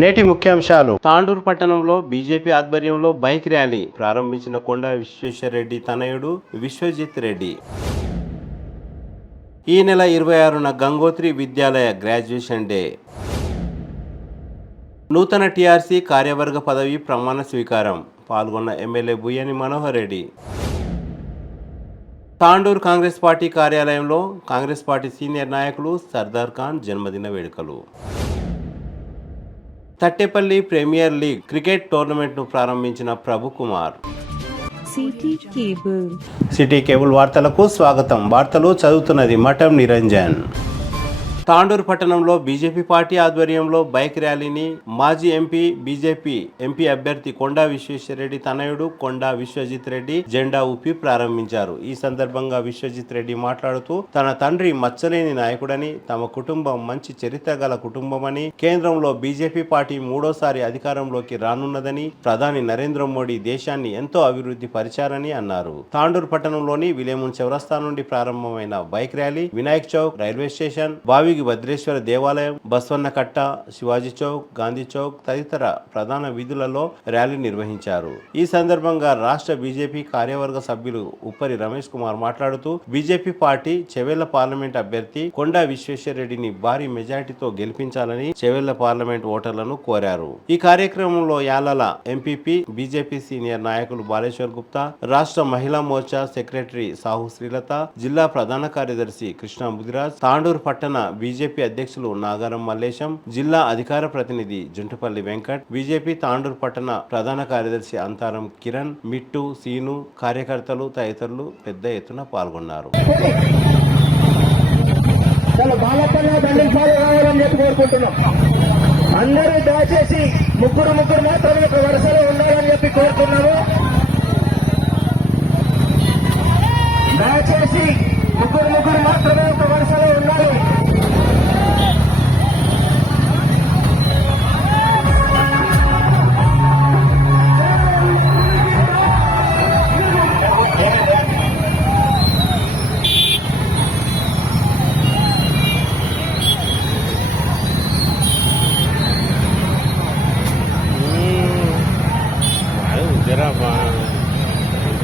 నేటి ముఖ్యాంశాలు. తాండూరు పట్టణంలో బీజేపీ ఆధ్వర్యంలో బైక్ ర్యాలీ ప్రారంభించిన కొండా విశ్వేశ్వరరెడ్డి తనయుడు విశ్వజిత్ రెడ్డి. ఈ నెల 26న గంగోత్రి విద్యాలయ గ్రాడ్యుయేషన్ డే. నూతన టీఆర్సీ కార్యవర్గ పదవి ప్రమాణ స్వీకారం. పాల్గొన్న ఎమ్మెల్యే బుయ్యని మనోహర్ రెడ్డి. తాండూరు కాంగ్రెస్ పార్టీ కార్యాలయంలో కాంగ్రెస్ పార్టీ సీనియర్ నాయకులు సర్దార్ ఖాన్ జన్మదిన వేడుకలు. తట్టేపల్లి ప్రీమియర్ లీగ్ క్రికెట్ టోర్నమెంట్ను ప్రారంభించిన ప్రభు కుమార్. సిటీ కేబుల్ వార్తలకు స్వాగతం. వార్తలు చదువుతున్నది మఠం నిరంజన్. తాండూరు పట్టణంలో బీజేపీ పార్టీ ఆధ్వర్యంలో బైక్ ర్యాలీని మాజీ ఎంపీ బీజేపీ ఎంపీ అభ్యర్థి కొండా విశ్వేశ్వరరెడ్డి తనయుడు కొండా విశ్వజిత్ రెడ్డి జెండా ఊపి ప్రారంభించారు. ఈ సందర్భంగా విశ్వజిత్ రెడ్డి మాట్లాడుతూ తన తండ్రి మచ్చలేని నాయకుడని, తమ కుటుంబం మంచి చరిత్ర గల కుటుంబమని, కేంద్రంలో బీజేపీ పార్టీ మూడోసారి అధికారంలోకి రానున్నదని, ప్రధాని నరేంద్ర మోడీ దేశాన్ని ఎంతో అభివృద్ధి పరిచారని అన్నారు. తాండూరు పట్టణంలోని విలేమున్ చౌరస్తా నుండి ప్రారంభమైన bike rally Vinayak Chowk, railway station, బావి భద్రేశ్వర దేవాలయం, బస్వన్న కట్ట, శివాజీ చౌక్, గాంధీ చౌక్ తదితర ప్రధాన వీధులలో ర్యాలీ నిర్వహించారు. ఈ సందర్భంగా రాష్ట్ర బీజేపీ కార్యవర్గ సభ్యులు ఉప్పరి రమేష్ కుమార్ మాట్లాడుతూ బీజేపీ పార్టీ చెవెళ్ల పార్లమెంట్ అభ్యర్థి కొండా విశ్వేశ్వరరెడ్డిని భారీ మెజార్టీతో గెలిపించాలని చెవెళ్ల పార్లమెంట్ ఓటర్లను కోరారు. ఈ కార్యక్రమంలో యాలల ఎంపీపీ బీజేపీ సీనియర్ నాయకులు బాలేశ్వర్ గుప్తా, రాష్ట్ర మహిళా మోర్చా సెక్రటరీ సాహు శ్రీలత, జిల్లా ప్రధాన కార్యదర్శి కృష్ణ ముదిరాజ్, తాండూరు పట్టణ బీజేపీ అధ్యక్షులు నాగారం మల్లేశం, జిల్లా అధికార ప్రతినిధి జుంటుపల్లి వెంకట్, బీజేపీ తాండూరు పట్టణ ప్రధాన కార్యదర్శి అంతారం కిరణ్, మిట్టు, సీను, కార్యకర్తలు తదితరులు పెద్ద ఎత్తున పాల్గొన్నారు. అందరూ దయచేసి ముగ్గురు మాత్రమే ఒక వరుసలో ఉండాలని చెప్పి కోరుతున్నాము. దయచేసి ముగ్గురు మాత్రమే ఒక వరుసలో ఉండాలి.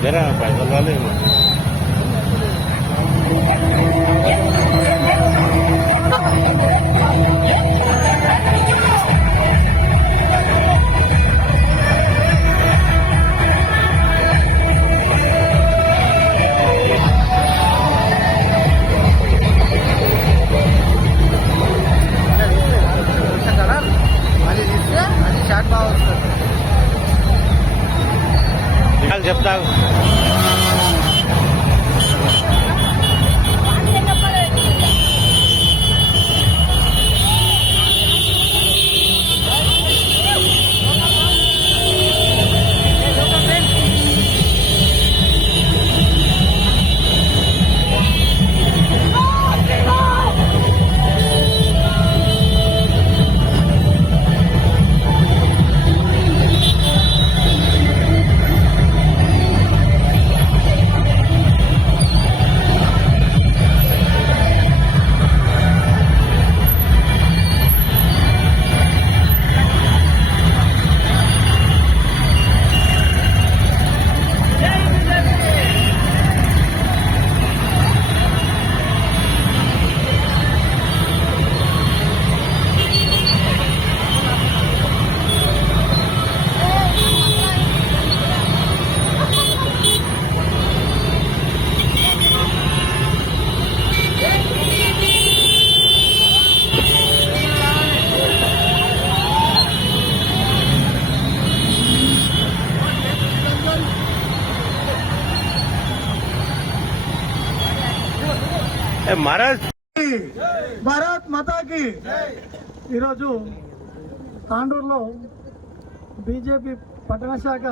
జరా పైసలు రాలేదు. చెప్తా భారత్ మాతాకి. ఈరోజు తాండూరులో బీజేపీ పట్టణ శాఖ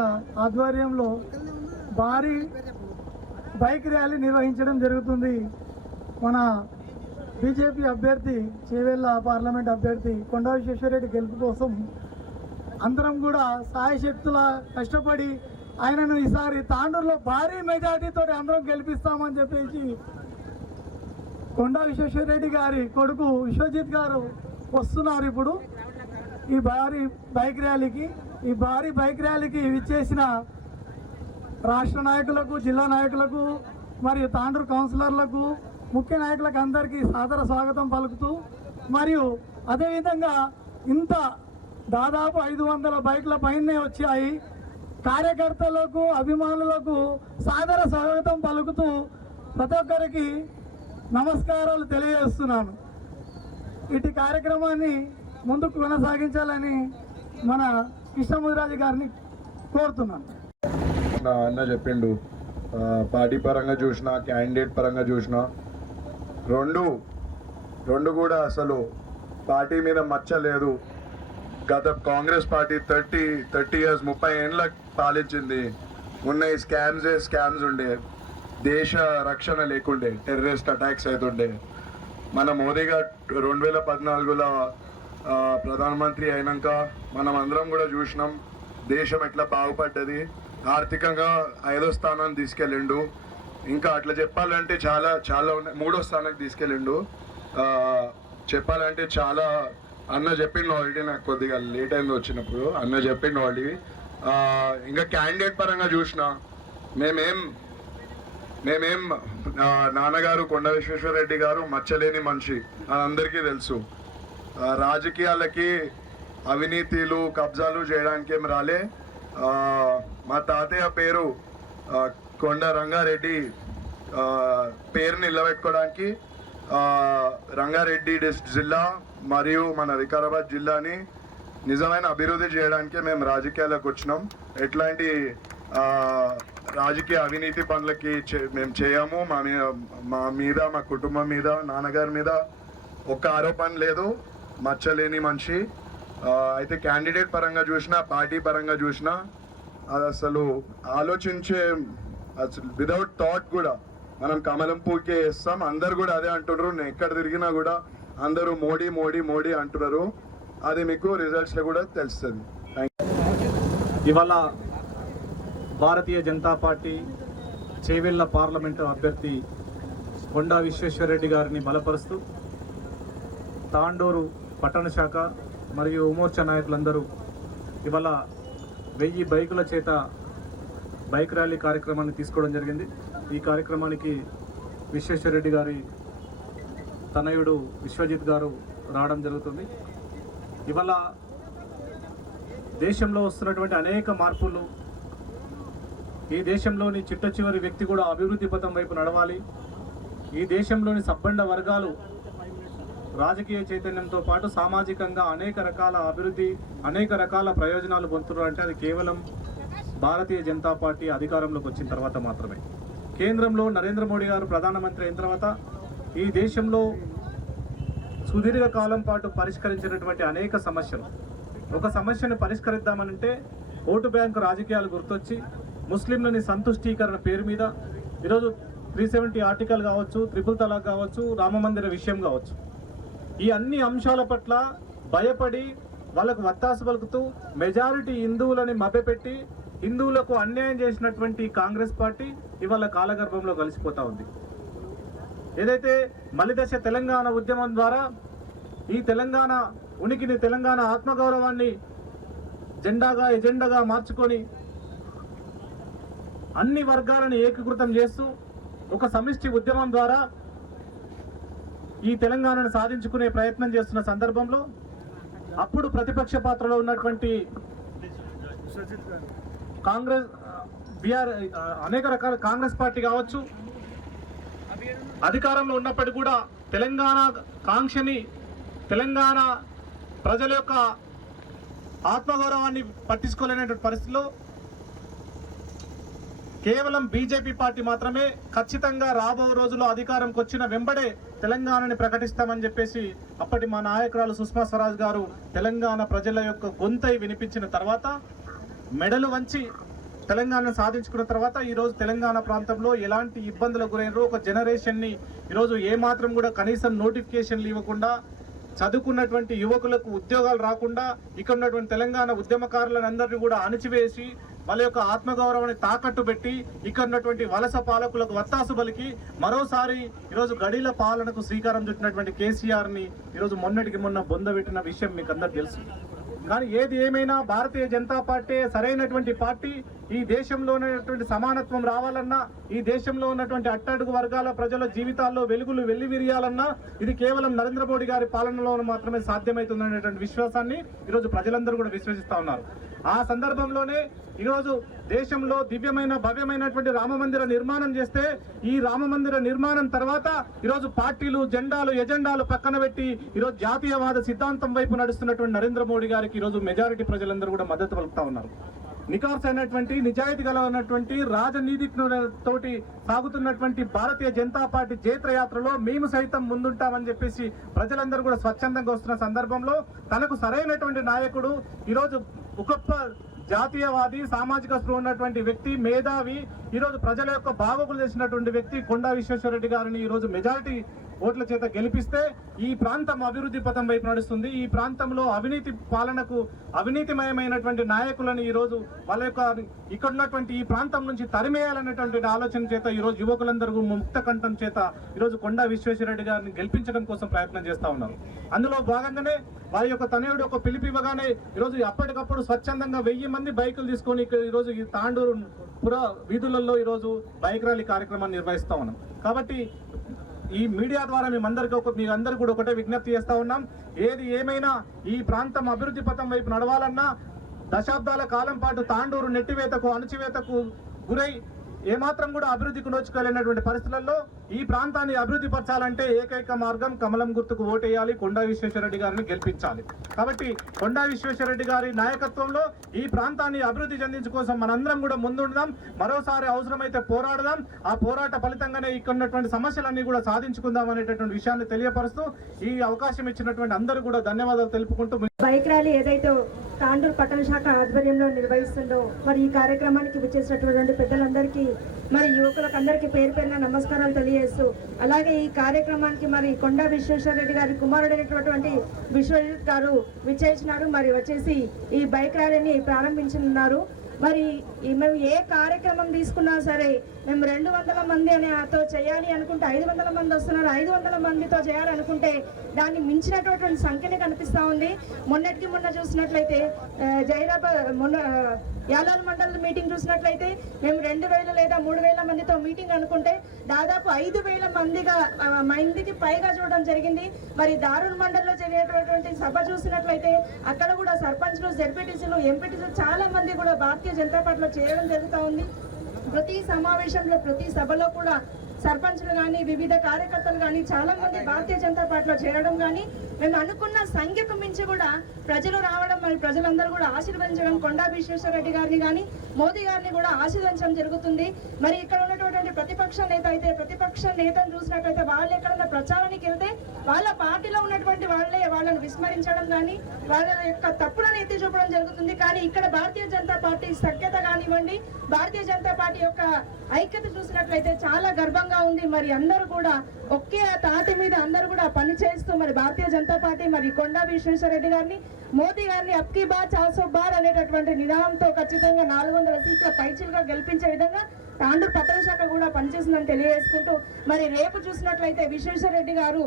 ఆధ్వర్యంలో భారీ బైక్ ర్యాలీ నిర్వహించడం జరుగుతుంది. మన బీజేపీ అభ్యర్థి చేవెళ్ల పార్లమెంట్ అభ్యర్థి కొండా విశ్వేశ్వరరెడ్డి గెలుపు కోసం అందరం కూడా సాయశక్తుల కష్టపడి ఆయనను ఈసారి తాండూరులో భారీ మెజార్టీతో అందరం గెలిపిస్తామని చెప్పేసి కొండా విశ్వేశ్వరరెడ్డి గారి కొడుకు విశ్వజిత్ గారు వస్తున్నారు. ఇప్పుడు ఈ భారీ బైక్ ర్యాలీకి విచ్చేసిన రాష్ట్ర నాయకులకు, జిల్లా నాయకులకు మరియు తాండూరు కౌన్సిలర్లకు, ముఖ్య నాయకులకు అందరికీ సాదర స్వాగతం పలుకుతూ, మరియు అదేవిధంగా ఇంత దాదాపు 500 బైక్ల పైనే వచ్చాయి. కార్యకర్తలకు, అభిమానులకు సాదర స్వాగతం పలుకుతూ ప్రతి ఒక్కరికి నమస్కారాలు తెలియజేస్తున్నాను. ఇటు కార్యక్రమాన్ని ముందుకు కొనసాగించాలని మన కృష్ణముదిరాజు గారిని కోరుతున్నాను. నా అన్న చెప్పిండు, పార్టీ పరంగా చూసినా, క్యాండిడేట్ పరంగా చూసినా రెండు కూడా అసలు పార్టీ మీద మచ్చ లేదు. గత కాంగ్రెస్ పార్టీ 30 ఇయర్స్ 30 ఏళ్ళ పాలించింది. ఉన్న ఈ స్కామ్స్ ఉండే, దేశ రక్షణ లేకుండే, టెర్రరిస్ట్ అటాక్స్ అవుతుండే. మన మోదీ గారు 2014లో ప్రధానమంత్రి అయినాక మనం అందరం కూడా చూసినాం దేశం ఎట్లా బాగుపడ్డది. ఆర్థికంగా 5వ స్థానాన్ని తీసుకెళ్ళిండు. ఇంకా అట్లా చెప్పాలంటే చాలా చాలా ఉన్నాయి. 3వ స్థానానికి తీసుకెళ్ళిండు. చెప్పాలంటే చాలా అన్న చెప్పిండు ఆల్రెడీ. నాకు కొద్దిగా లేట్ అయింది వచ్చినప్పుడు. అన్న చెప్పిండు ఆల్రెడీ. ఇంకా క్యాండిడేట్ పరంగా చూసిన మేమేం నాన్నగారు కొండ విశ్వేశ్వరరెడ్డి గారు మచ్చలేని మనిషి అని అందరికీ తెలుసు. రాజకీయాలకి అవినీతిలు కబ్జాలు చేయడానికి ఏం రాలే. మా తాతయ్య పేరు కొండ రంగారెడ్డి పేరు నిలబెట్టుకోవడానికి రంగారెడ్డి జిల్లా మరియు మన వికారాబాద్ జిల్లాని నిజమైన అభివృద్ధి చేయడానికే మేము రాజకీయాలకు వచ్చినాం. ఎట్లాంటి రాజకీయ అవినీతి పనులకి మేము చేయము. మా మీద మా కుటుంబం మీద నాన్నగారి మీద ఒక్క ఆరోపణ లేదు. మచ్చలేని మనిషి. అయితే క్యాండిడేట్ పరంగా చూసినా, పార్టీ పరంగా చూసినా అది అసలు ఆలోచించే, అసలు వితౌట్ థాట్ కూడా మనం కమలం పూకే వేస్తాం. అందరు కూడా అదే అంటున్నారు. నేను ఎక్కడ తిరిగినా కూడా అందరూ మోడీ మోడీ మోడీ అంటున్నారు. అది మీకు రిజల్ట్స్లో కూడా తెలుస్తుంది. ఇవాళ భారతీయ జనతా పార్టీ చేవెళ్ల పార్లమెంటు అభ్యర్థి కొండా విశ్వేశ్వరరెడ్డి గారిని బలపరుస్తూ తాండూరు పట్టణ శాఖ మరియు ఉమోర్చా నాయకులందరూ ఇవాళ 1000 బైకుల చేత బైక్ ర్యాలీ కార్యక్రమాన్ని తీసుకోవడం జరిగింది. ఈ కార్యక్రమానికి విశ్వేశ్వరరెడ్డి గారి తనయుడు విశ్వజిత్ గారు రావడం జరుగుతుంది. ఇవాళ దేశంలో వస్తున్నటువంటి అనేక మార్పులు, ఈ దేశంలోని చిట్ట చివరి వ్యక్తి కూడా అభివృద్ధి పథం వైపు నడవాలి. ఈ దేశంలోని సబ్బండ వర్గాలు రాజకీయ చైతన్యంతో పాటు సామాజికంగా అనేక రకాల అభివృద్ధి, అనేక రకాల ప్రయోజనాలు పొందుతున్నారు. అంటే అది కేవలం భారతీయ జనతా పార్టీ అధికారంలోకి వచ్చిన తర్వాత మాత్రమే. కేంద్రంలో నరేంద్ర మోడీ గారు ప్రధానమంత్రి అయిన తర్వాత ఈ దేశంలో సుదీర్ఘ కాలం పాటు పరిష్కరించినటువంటి అనేక సమస్యలు, ఒక సమస్యను పరిష్కరిద్దామనంటే ఓటు బ్యాంకు రాజకీయాలు గుర్తొచ్చి ముస్లింలని సంతుష్టీకరణ పేరు మీద ఈరోజు 370 ఆర్టికల్ కావచ్చు, ట్రిపుల్ తలాక్ కావచ్చు, రామమందిర విషయం కావచ్చు, ఈ అన్ని అంశాల పట్ల భయపడి వాళ్ళకు వత్తాసు పలుకుతూ మెజారిటీ హిందువులని మభ్యపెట్టి హిందువులకు అన్యాయం చేసినటువంటి కాంగ్రెస్ పార్టీ ఇవాళ కాలగర్భంలో కలిసిపోతా ఉంది. ఏదైతే మలిదశ తెలంగాణ ఉద్యమం ద్వారా ఈ తెలంగాణ ఉనికిని, తెలంగాణ ఆత్మగౌరవాన్ని ఎజెండాగా మార్చుకొని అన్ని వర్గాలను ఏకీకృతం చేస్తూ ఒక సమిష్టి ఉద్యమం ద్వారా ఈ తెలంగాణను సాధించుకునే ప్రయత్నం చేస్తున్న సందర్భంలో అప్పుడు ప్రతిపక్ష పాత్రలో ఉన్నటువంటి కాంగ్రెస్ అనేక రకాల కాంగ్రెస్ పార్టీ కావచ్చు, అధికారంలో ఉన్నప్పటికీ కూడా తెలంగాణ కాంక్షని, తెలంగాణ ప్రజల యొక్క ఆత్మగౌరవాన్ని పట్టించుకోలేనటువంటి పరిస్థితిలో కేవలం బీజేపీ పార్టీ మాత్రమే ఖచ్చితంగా రాబో రోజుల్లో అధికారంకి వచ్చిన వెంబడే తెలంగాణని ప్రకటిస్తామని చెప్పేసి అప్పటి మా నాయకురాలు సుష్మా స్వరాజ్ గారు తెలంగాణ ప్రజల యొక్క గొంతై వినిపించిన తర్వాత మెడలు వంచి తెలంగాణను సాధించుకున్న తర్వాత ఈరోజు తెలంగాణ ప్రాంతంలో ఎలాంటి ఇబ్బందులకు గురైనరో, ఒక జనరేషన్ని ఈరోజు ఏమాత్రం కూడా కనీసం నోటిఫికేషన్లు ఇవ్వకుండా, చదువుకున్నటువంటి యువకులకు ఉద్యోగాలు రాకుండా, ఇక్కడ ఉన్నటువంటి తెలంగాణ ఉద్యమకారులను అందరినీ కూడా అణిచివేసి వాళ్ళ యొక్క ఆత్మగౌరవాన్ని తాకట్టు పెట్టి ఇక్కడ ఉన్నటువంటి వలస పాలకులకు వత్తాసు పలికి మరోసారి ఈరోజు గడిల పాలనకు శ్రీకారం చుట్టినటువంటి కేసీఆర్ని ఈరోజు మొన్నటికి మొన్న బొందబెట్టిన విషయం మీకు అందరు తెలుసు. కానీ ఏది ఏమైనా భారతీయ జనతా పార్టీ సరైనటువంటి పార్టీ. ఈ దేశంలో ఉన్నటువంటి సమానత్వం రావాలన్నా, ఈ దేశంలో ఉన్నటువంటి అట్టడుగు వర్గాల ప్రజల జీవితాల్లో వెలుగులు వెల్లివిరియాలన్నా ఇది కేవలం నరేంద్ర మోడీ గారి పాలనలో మాత్రమే సాధ్యమవుతుందనేటువంటి విశ్వాసాన్ని ఈరోజు ప్రజలందరూ కూడా విశ్వసిస్తా ఉన్నారు. ఆ సందర్భంలోనే ఈరోజు దేశంలో దివ్యమైన భవ్యమైనటువంటి రామమందిర నిర్మాణం చేస్తే, ఈ రామమందిర నిర్మాణం తర్వాత ఈరోజు పార్టీలు, జెండాలు, ఎజెండాలు పక్కన పెట్టి ఈరోజు జాతీయవాద సిద్ధాంతం వైపు నడుస్తున్నటువంటి నరేంద్ర మోడీ గారికి ఈరోజు మెజారిటీ ప్రజలందరూ కూడా మద్దతు పలుకుతా ఉన్నారు. నికార్స్ అయినటువంటి, నిజాయితీ గలనటువంటి రాజనీతిజ్ఞులతోటి సాగుతున్నటువంటి భారతీయ జనతా పార్టీ జైత్రయాత్రలో మేము సైతం ముందుంటామని చెప్పేసి ప్రజలందరూ కూడా స్వచ్ఛందంగా వస్తున్న సందర్భంలో తనకు సరైనటువంటి నాయకుడు, ఈరోజు గొప్ప జాతీయవాది, సామాజిక స్పృహ ఉన్నటువంటి వ్యక్తి, మేధావి, ఈరోజు ప్రజల యొక్క బాగోగులు చేసినటువంటి వ్యక్తి కొండా విశ్వేశ్వరరెడ్డి గారిని ఈరోజు మెజారిటీ ఓట్ల చేత గెలిపిస్తే ఈ ప్రాంతం అభివృద్ధి పథం వైపు నడుస్తుంది. ఈ ప్రాంతంలో అవినీతి పాలనకు, అవినీతిమయమైనటువంటి నాయకులను ఈరోజు వాళ్ళ యొక్క ఇక్కడ ఉన్నటువంటి ఈ ప్రాంతం నుంచి తరిమేయాలనేటువంటి ఆలోచన చేత ఈరోజు యువకులందరూ ముక్త కంఠం చేత ఈరోజు కొండా విశ్వేశ్వరరెడ్డి గారిని గెలిపించడం కోసం ప్రయత్నం చేస్తా ఉన్నారు. అందులో భాగంగానే వారి యొక్క తనయుడు ఒక పిలుపు ఇవ్వగానే ఈరోజు అప్పటికప్పుడు స్వచ్ఛందంగా 1000 మంది బైకులు తీసుకొని ఈరోజు ఈ తాండూరు పుర వీధులలో ఈరోజు బైక్ ర్యాలీ కార్యక్రమాన్ని నిర్వహిస్తా ఉన్నాం. కాబట్టి ఈ మీడియా ద్వారా మీ అందరూ కూడా ఒకటే విజ్ఞప్తి చేస్తా ఉన్నాం. ఏది ఏమైనా ఈ ప్రాంతం అభివృద్ధి పథం వైపు నడవాలన్నా, దశాబ్దాల కాలం పాటు తాండూరు నెట్టివేతకు, అణచివేతకు గురై ఏమాత్రం కూడా అభివృద్ధికి నోచుకోలేనటువంటి పరిస్థితుల్లో ఈ ప్రాంతాన్ని అభివృద్ధి పరచాలంటే ఏకైక మార్గం కమలం గుర్తుకు ఓటేయాలి, కొండా విశ్వేశ్వరరెడ్డి గారిని గెలిపించాలి. కాబట్టి కొండా విశ్వేశ్వరరెడ్డి గారి నాయకత్వంలో ఈ ప్రాంతాన్ని అభివృద్ధి చెందించు కోసం మనందరం కూడా ముందుందాం. మరోసారి అవసరమైతే పోరాడదాం. ఆ పోరాట ఫలితంగానే ఇక్కడ ఉన్నటువంటి సమస్యలన్నీ కూడా సాధించుకుందాం అనేటటువంటి విషయాన్ని తెలియపరుస్తూ ఈ అవకాశం ఇచ్చినటువంటి అందరూ కూడా ధన్యవాదాలు తెలుపుకుంటూ, బైక్ ర్యాలీ ఏదైతే తాండూరు పట్టణ శాఖ ఆధ్వర్యంలో నిర్వహిస్తుందో మరి ఈ కార్యక్రమానికి విచ్చేసినటువంటి పెద్దలందరికీ, మరి యువకులకు అందరికీ పేరు పేరున నమస్కారాలు తెలియజేస్తూ, అలాగే ఈ కార్యక్రమానికి మరి కొండా విశ్వేశ్వరరెడ్డి గారి కుమారుడైనటువంటి విశ్వజిత్ గారు విచ్చేసినారు. మరి వచ్చేసి ఈ బైక్ ర్యాలీని ప్రారంభించనున్నారు. మరి మేము ఏ కార్యక్రమం తీసుకున్నా సరే మేము 200 మంది అనేతో చేయాలి అనుకుంటే 500 మంది వస్తున్నారు, 500 మందితో చేయాలనుకుంటే దాన్ని మించినటువంటి సంఖ్యనే కనిపిస్తూ ఉంది. మొన్న చూసినట్లయితే జైరాబాద్ యాలాల్ మండల్ మీటింగ్ చూసినట్లయితే మేము 2000 లేదా 3000 మందితో మీటింగ్ అనుకుంటే దాదాపు 5000 మందికి పైగా చూడడం జరిగింది. మరి దారుణ్ మండల్లో జరిగేటటువంటి సభ చూసినట్లయితే అక్కడ కూడా సర్పంచ్లు, జెడ్పీటీసీలు, ఎంపీటీసీలు చాలా మంది కూడా భారతీయ జనతా పార్టీలో చేరడం జరుగుతూ ఉంది. ప్రతి సమావేశంలో, ప్రతి సభలో కూడా సర్పంచ్లు కానీ, వివిధ కార్యకర్తలు కానీ చాలా మంది భారతీయ జనతా పార్టీలో చేరడం కానీ, మేము అనుకున్న సంఖ్యకు మించి కూడా ప్రజలు రావడం, మరి ప్రజలందరూ కూడా ఆశీర్వదించడం, కొండా విశ్వేశ్వరరెడ్డి గారిని కానీ మోదీ గారిని కూడా ఆశీర్వదించడం జరుగుతుంది. మరి ఇక్కడ ఉన్నటువంటి ప్రతిపక్ష నేతను చూసినట్లయితే వాళ్ళు ఎక్కడన్నా ప్రచారానికి వెళ్తే వాళ్ళ పార్టీలో ఉన్నటువంటి వాళ్ళని విస్మరించడం కానీ, వాళ్ళ యొక్క తప్పులను ఎత్తి చూపడం జరుగుతుంది. కానీ ఇక్కడ భారతీయ జనతా పార్టీ సఖ్యత కానివ్వండి, భారతీయ జనతా పార్టీ యొక్క ఐక్యత చూసినట్లయితే చాలా గర్వంగా ఉంది. మరి అందరూ కూడా ఒకే తాటి మీద అందరూ కూడా పనిచేస్తూ మరి భారతీయ జనతా పార్టీ మరి కొండా విశ్వేశ్వరరెడ్డి గారిని, మోదీ గారిని అబ్కీ బార్ 400 బార్ అనేటటువంటి నినాదంతో ఖచ్చితంగా 400 సీట్ల పైచిలుగా గెలిపించే విధంగా తాండూరు పట్టణ శాఖ కూడా పనిచేస్తుందని తెలియజేసుకుంటూ, మరి రేపు చూసినట్లయితే విశ్వేశ్వరరెడ్డి గారు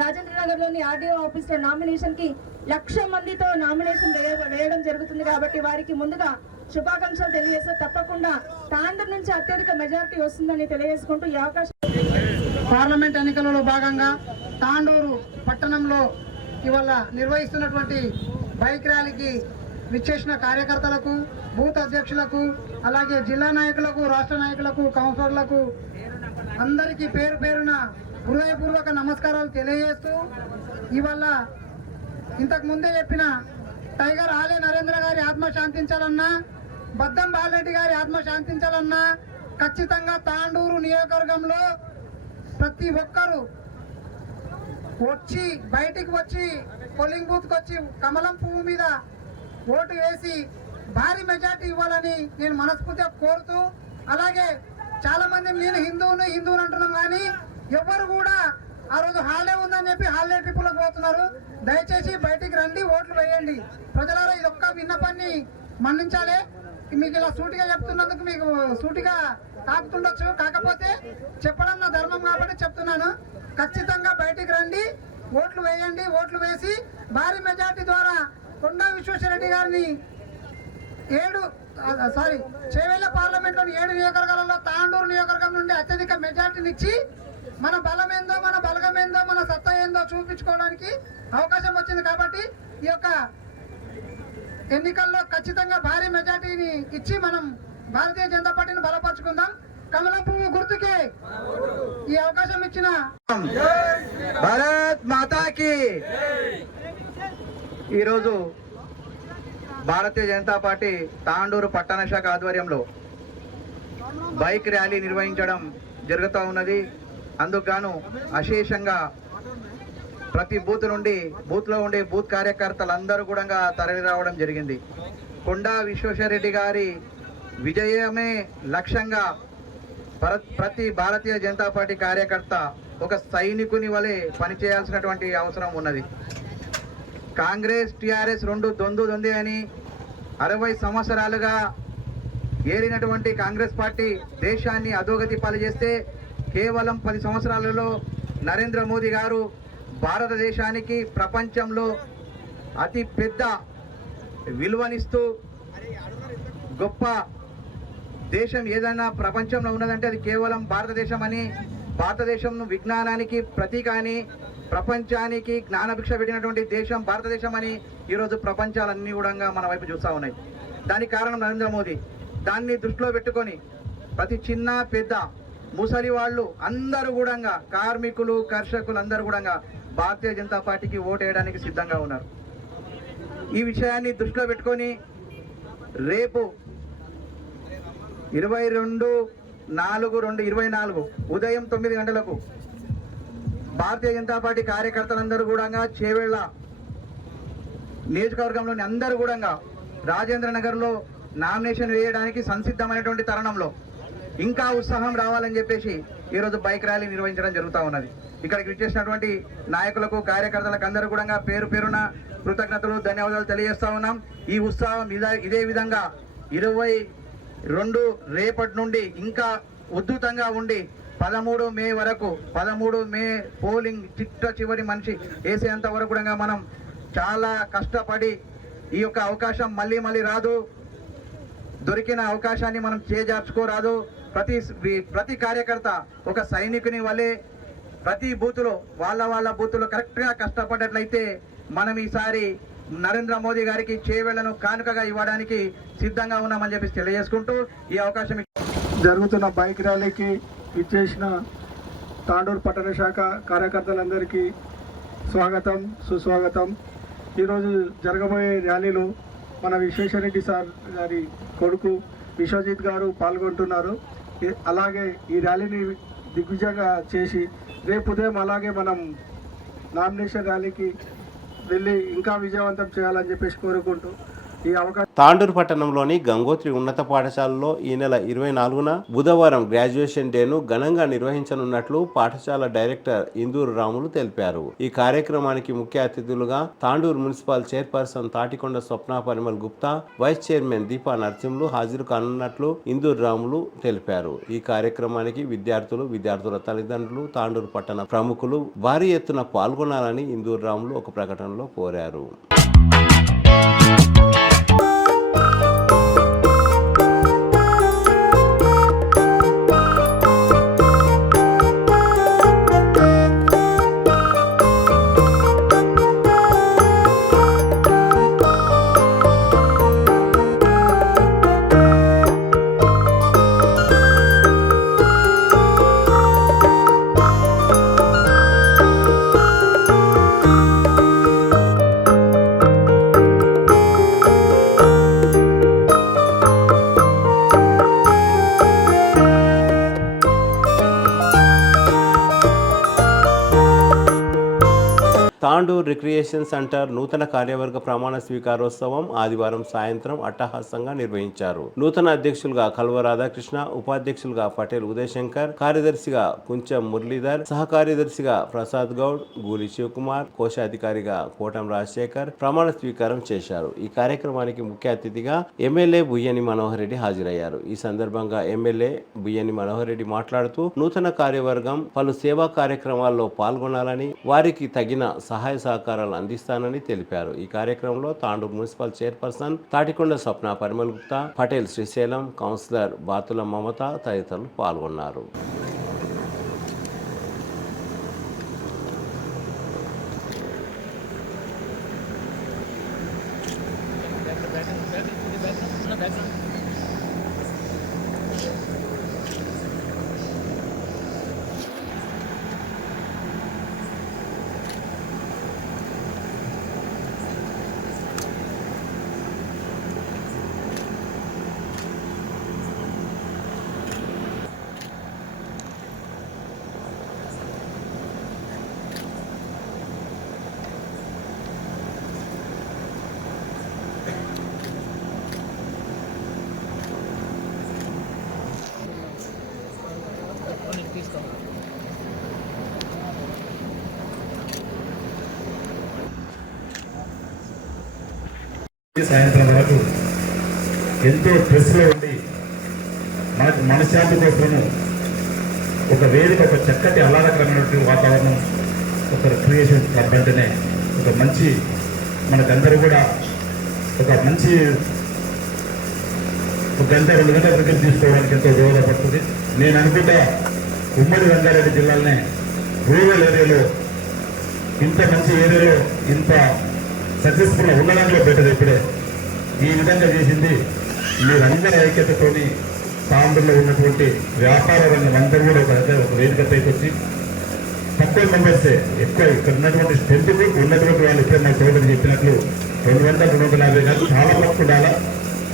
రాజేంద్ర నగర్ లోని ఆర్డీఓ ఆఫీస్ లో నామినేషన్ కి 1,00,000 మందితో నామినేషన్ వేయడం జరుగుతుంది. కాబట్టి వారికి ముందుగా శుభాకాంక్షలు తెలియజేస్తే తప్పకుండా తాండూరు నుంచి అత్యధిక మెజారిటీ వస్తుందని తెలియజేసుకుంటూ ఈ అవకాశం. పార్లమెంట్ ఎన్నికలలో భాగంగా తాండూరు పట్టణంలో ఇవాళ నిర్వహిస్తున్నటువంటి బైక్ ర్యాలీకి విచ్చేసిన కార్యకర్తలకు, బూత్ అధ్యక్షులకు, అలాగే జిల్లా నాయకులకు, రాష్ట్ర నాయకులకు, కౌన్సిలర్లకు అందరికీ పేరు పేరున హృదయపూర్వక నమస్కారాలు తెలియజేస్తూ, ఇవాళ ఇంతకు ముందే చెప్పిన టైగర్ ఆలే నరేంద్ర గారి ఆత్మ శాంతించాలన్నా, బద్దం బాలరెడ్డి గారి ఆత్మ శాంతించాలన్నా ఖచ్చితంగా తాండూరు నియోజకవర్గంలో ప్రతి ఒక్కరూ బయటికి వచ్చి పోలింగ్ బూత్కి వచ్చి కమలం పువ్వు మీద ఓటు వేసి భారీ మెజార్టీ ఇవ్వాలని నేను మనస్ఫూర్తిగా కోరుతూ, అలాగే చాలా మంది నేను హిందువుని అంటున్నాం కానీ ఎవరు కూడా ఆ రోజు హాలిడే ఉందని చెప్పి హాలిడే ట్రిప్పులకు పోతున్నారు. దయచేసి బయటికి రండి, ఓట్లు వేయండి. ప్రజలారా ఇది ఒక్క విన్నపాన్ని మన్నించాలి. మీకు ఇలా సూటిగా చెప్తున్నందుకు మీకు సూటిగా తాకుతుండొచ్చు, కాకపోతే చెప్పడం నా ధర్మం కాబట్టి చెప్తున్నాను. ఖచ్చితంగా బయటికి రండి, ఓట్లు వేయండి. ఓట్లు వేసి భారీ మెజార్టీ ద్వారా కొండా విశ్వేశ్వరరెడ్డి గారిని చేవెళ్ళ పార్లమెంట్లోని 7 నియోజకవర్గాలలో తాండూరు నియోజకవర్గం నుండి అత్యధిక మెజార్టీని ఇచ్చి మన బలం ఏందో, మన బలగం ఏందో, మన సత్తా ఏందో చూపించుకోవడానికి అవకాశం వచ్చింది. కాబట్టి ఈ యొక్క ఎన్నికల్లో ఖచ్చితంగా భారీ మెజార్టీని ఇచ్చి మనం భారతీయ జనతా పార్టీని బలపరుచుకుందాం. కమలం పువ్వు గుర్తుకే ఈ అవకాశం ఇచ్చిన భారత్ మాతాకి. ఈరోజు భారతీయ జనతా పార్టీ తాండూరు పట్టణ శాఖ ఆధ్వర్యంలో బైక్ ర్యాలీ నిర్వహించడం జరుగుతూ ఉన్నది. అందుకు గాను అశేషంగా ప్రతి బూత్లో ఉండే బూత్ కార్యకర్తలందరూ కూడా తరలి రావడం జరిగింది. కొండా విశ్వేశ్వరరెడ్డి గారి విజయమే లక్ష్యంగా ప్రతి భారతీయ జనతా పార్టీ కార్యకర్త ఒక సైనికుని వలె పనిచేయాల్సినటువంటి అవసరం ఉన్నది. కాంగ్రెస్ టీఆర్ఎస్ రెండు దొందే అని 60 సంవత్సరాలుగా ఏలినటువంటి కాంగ్రెస్ పార్టీ దేశాన్ని అధోగతి పాలుచేస్తే కేవలం 10 సంవత్సరాలలో నరేంద్ర మోదీ గారు భారతదేశానికి ప్రపంచంలో అతి పెద్ద విలువనిస్తూ గొప్ప దేశం ఏదైనా ప్రపంచంలో ఉన్నదంటే అది కేవలం భారతదేశం అని, భారతదేశం విజ్ఞానానికి ప్రతీక అని, ప్రపంచానికి జ్ఞానభిక్ష పెట్టినటువంటి దేశం భారతదేశం అని ఈరోజు ప్రపంచాలన్నీ కూడా మన వైపు చూస్తూ ఉన్నాయి. దానికి కారణం నరేంద్ర మోదీ. దాన్ని దృష్టిలో పెట్టుకొని ప్రతి చిన్న పెద్ద ముసలి వాళ్ళు అందరూ కూడా, కార్మికులు కర్షకులు అందరూ కూడా భారతీయ జనతా పార్టీకి ఓటు వేయడానికి సిద్ధంగా ఉన్నారు. ఈ విషయాన్ని దృష్టిలో పెట్టుకొని రేపు 22/4/2024 ఉదయం 9 గంటలకు భారతీయ జనతా పార్టీ కార్యకర్తలందరూ కూడా చేవెళ్ళ నియోజకవర్గంలోని అందరూ కూడా రాజేంద్ర నగర్లో నామినేషన్ వేయడానికి సంసిద్ధమైనటువంటి తరుణంలో ఇంకా ఉత్సాహం రావాలని చెప్పేసి ఈరోజు బైక్ ర్యాలీ నిర్వహించడం జరుగుతూ ఉన్నది. ఇక్కడికి విచ్చేసినటువంటి నాయకులకు కార్యకర్తలకు అందరూ కూడా పేరు పేరున కృతజ్ఞతలు ధన్యవాదాలు తెలియజేస్తా ఉన్నాం. ఈ ఉత్సాహం ఇదే విధంగా 22 రేపటి నుండి ఇంకా ఉద్ధృతంగా ఉండి 13 మే వరకు 13 మే పోలింగ్ చివరి మనిషి వేసేంత వరకు కూడా మనం చాలా కష్టపడి ఈ యొక్క అవకాశం మళ్ళీ రాదు. దొరికిన అవకాశాన్ని మనం చేజార్చుకోరాదు. ప్రతి కార్యకర్త ఒక సైనికుని వలె ప్రతి బూతులో వాళ్ళ బూతులో కరెక్ట్గా కష్టపడ్డట్లయితే మనం ఈసారి నరేంద్ర మోదీ గారికి చేవెళ్లను కానుకగా ఇవ్వడానికి సిద్ధంగా ఉన్నామని చెప్పి తెలియజేసుకుంటూ ఈ అవకాశం జరుగుతున్న బైక్ ర్యాలీకి ఇచ్చేసిన తాండూరు పట్టణ శాఖ కార్యకర్తలందరికీ స్వాగతం, సుస్వాగతం. ఈరోజు జరగబోయే ర్యాలీలో మన విశ్వేశ్వరరెడ్డి సార్ గారి కొడుకు విశ్వజిత్ గారు పాల్గొంటున్నారు. అలాగే ఈ ర్యాలీని దిగ్విజయంగా చేసి రేపు ఉదయం అలాగే మనం నామినేషన్ ర్యాలీకి వెళ్ళి ఇంకా విజయవంతం చేయాలని చెప్పేసి కోరుకుంటూ ఈ అవకాశం. తాండూరు పట్టణంలోని గంగోత్రి ఉన్నత పాఠశాలలో ఈ నెల 24న బుధవారం గ్రాడ్యుయేషన్ డేను ఘనంగా నిర్వహించనున్నట్లు పాఠశాల డైరెక్టర్ ఇందూరు రాములు తెలిపారు. ఈ కార్యక్రమానికి ముఖ్య అతిథులుగా తాండూరు మున్సిపల్ చైర్పర్సన్ తాటికొండ స్వప్న పరిమల్ గుప్తా, వైస్ చైర్మన్ దీపా నరసింహులు హాజరు కానున్నట్లు ఇందూరు రాములు తెలిపారు. ఈ కార్యక్రమానికి విద్యార్థుల తల్లిదండ్రులు, తాండూరు పట్టణ ప్రముఖులు భారీ ఎత్తున పాల్గొనాలని ఇందూరు రాములు ఒక ప్రకటనలో కోరారు. తాండూర్ రిక్రియేషన్ సెంటర్ నూతన కార్యవర్గ ప్రమాణ స్వీకారోత్సవం ఆదివారం సాయంత్రం అట్టహాసంగా నిర్వహించారు. నూతన అధ్యక్షులుగా కల్వ రాధాకృష్ణ, ఉపాధ్యక్షులుగా పటేల్ ఉదయశంకర్, కార్యదర్శిగా కుంచెం మురళీధర్, సహ కార్యదర్శిగా ప్రసాద్ గౌడ్, గూలి శివకుమార్, కోశాధికారిగా కోటం రాజశేఖర్ ప్రమాణ స్వీకారం చేశారు. ఈ కార్యక్రమానికి ముఖ్య అతిథిగా ఎమ్మెల్యే బుయ్యని మనోహర్ రెడ్డి హాజరయ్యారు. ఈ సందర్భంగా ఎమ్మెల్యే బుయ్యని మనోహర్ రెడ్డి మాట్లాడుతూ నూతన కార్యవర్గం పలు సేవా కార్యక్రమాల్లో పాల్గొనాలని, వారికి తగిన సహాయ సహాయ సహకారాలు అందిస్తానని తెలిపారు. ఈ కార్యక్రమంలో తాండూరు మున్సిపల్ చైర్పర్సన్ తాటికొండ స్వప్న పరిమల్ గుప్తా, పటేల్ శ్రీశైలం, కౌన్సిలర్ బాతుల మమత తదితరులు పాల్గొన్నారు. సాయంత్రం వరకు ఎంతో స్ట్రెస్లో ఉండి మనకు మనశ్శాంతి కోసము ఒక వేదిక, ఒక చక్కటి ఆహ్లాదకరమైనటువంటి వాతావరణం, ఒక క్రియేషన్ క్లబ్ అంటేనే ఒక మంచి, మనకందరూ కూడా ఒక మంచి ఒక గంట 2 గంటల క్రికెట్ తీసుకోవడానికి ఎంతో దోహదపడుతుంది. నేను అనుకుంటా ఉమ్మడి రంగారెడ్డి జిల్లాలోనే రూరల్ ఏరియాలో ఇంత మంచి ఏరియాలో ఇంత సక్సెస్ఫుల్గా ఉండడంలో బెటర్. ఇప్పుడే ఈ విధంగా చేసింది మీరందరి ఐక్యతతోని తాండూరులో ఉన్నటువంటి వ్యాపార రంగం అందరూ కూడా ఒక వేదిక పైకి వచ్చి తక్కువ మెంబర్సే ఎక్కువ ఇక్కడ ఉన్నటువంటి స్ట్రెంత్కు ఉన్నటువంటి వాళ్ళు ఇప్పుడే మా సోదరు చెప్పినట్లు 200-250 కాదు, చాలా తక్కువ ఉండాలా.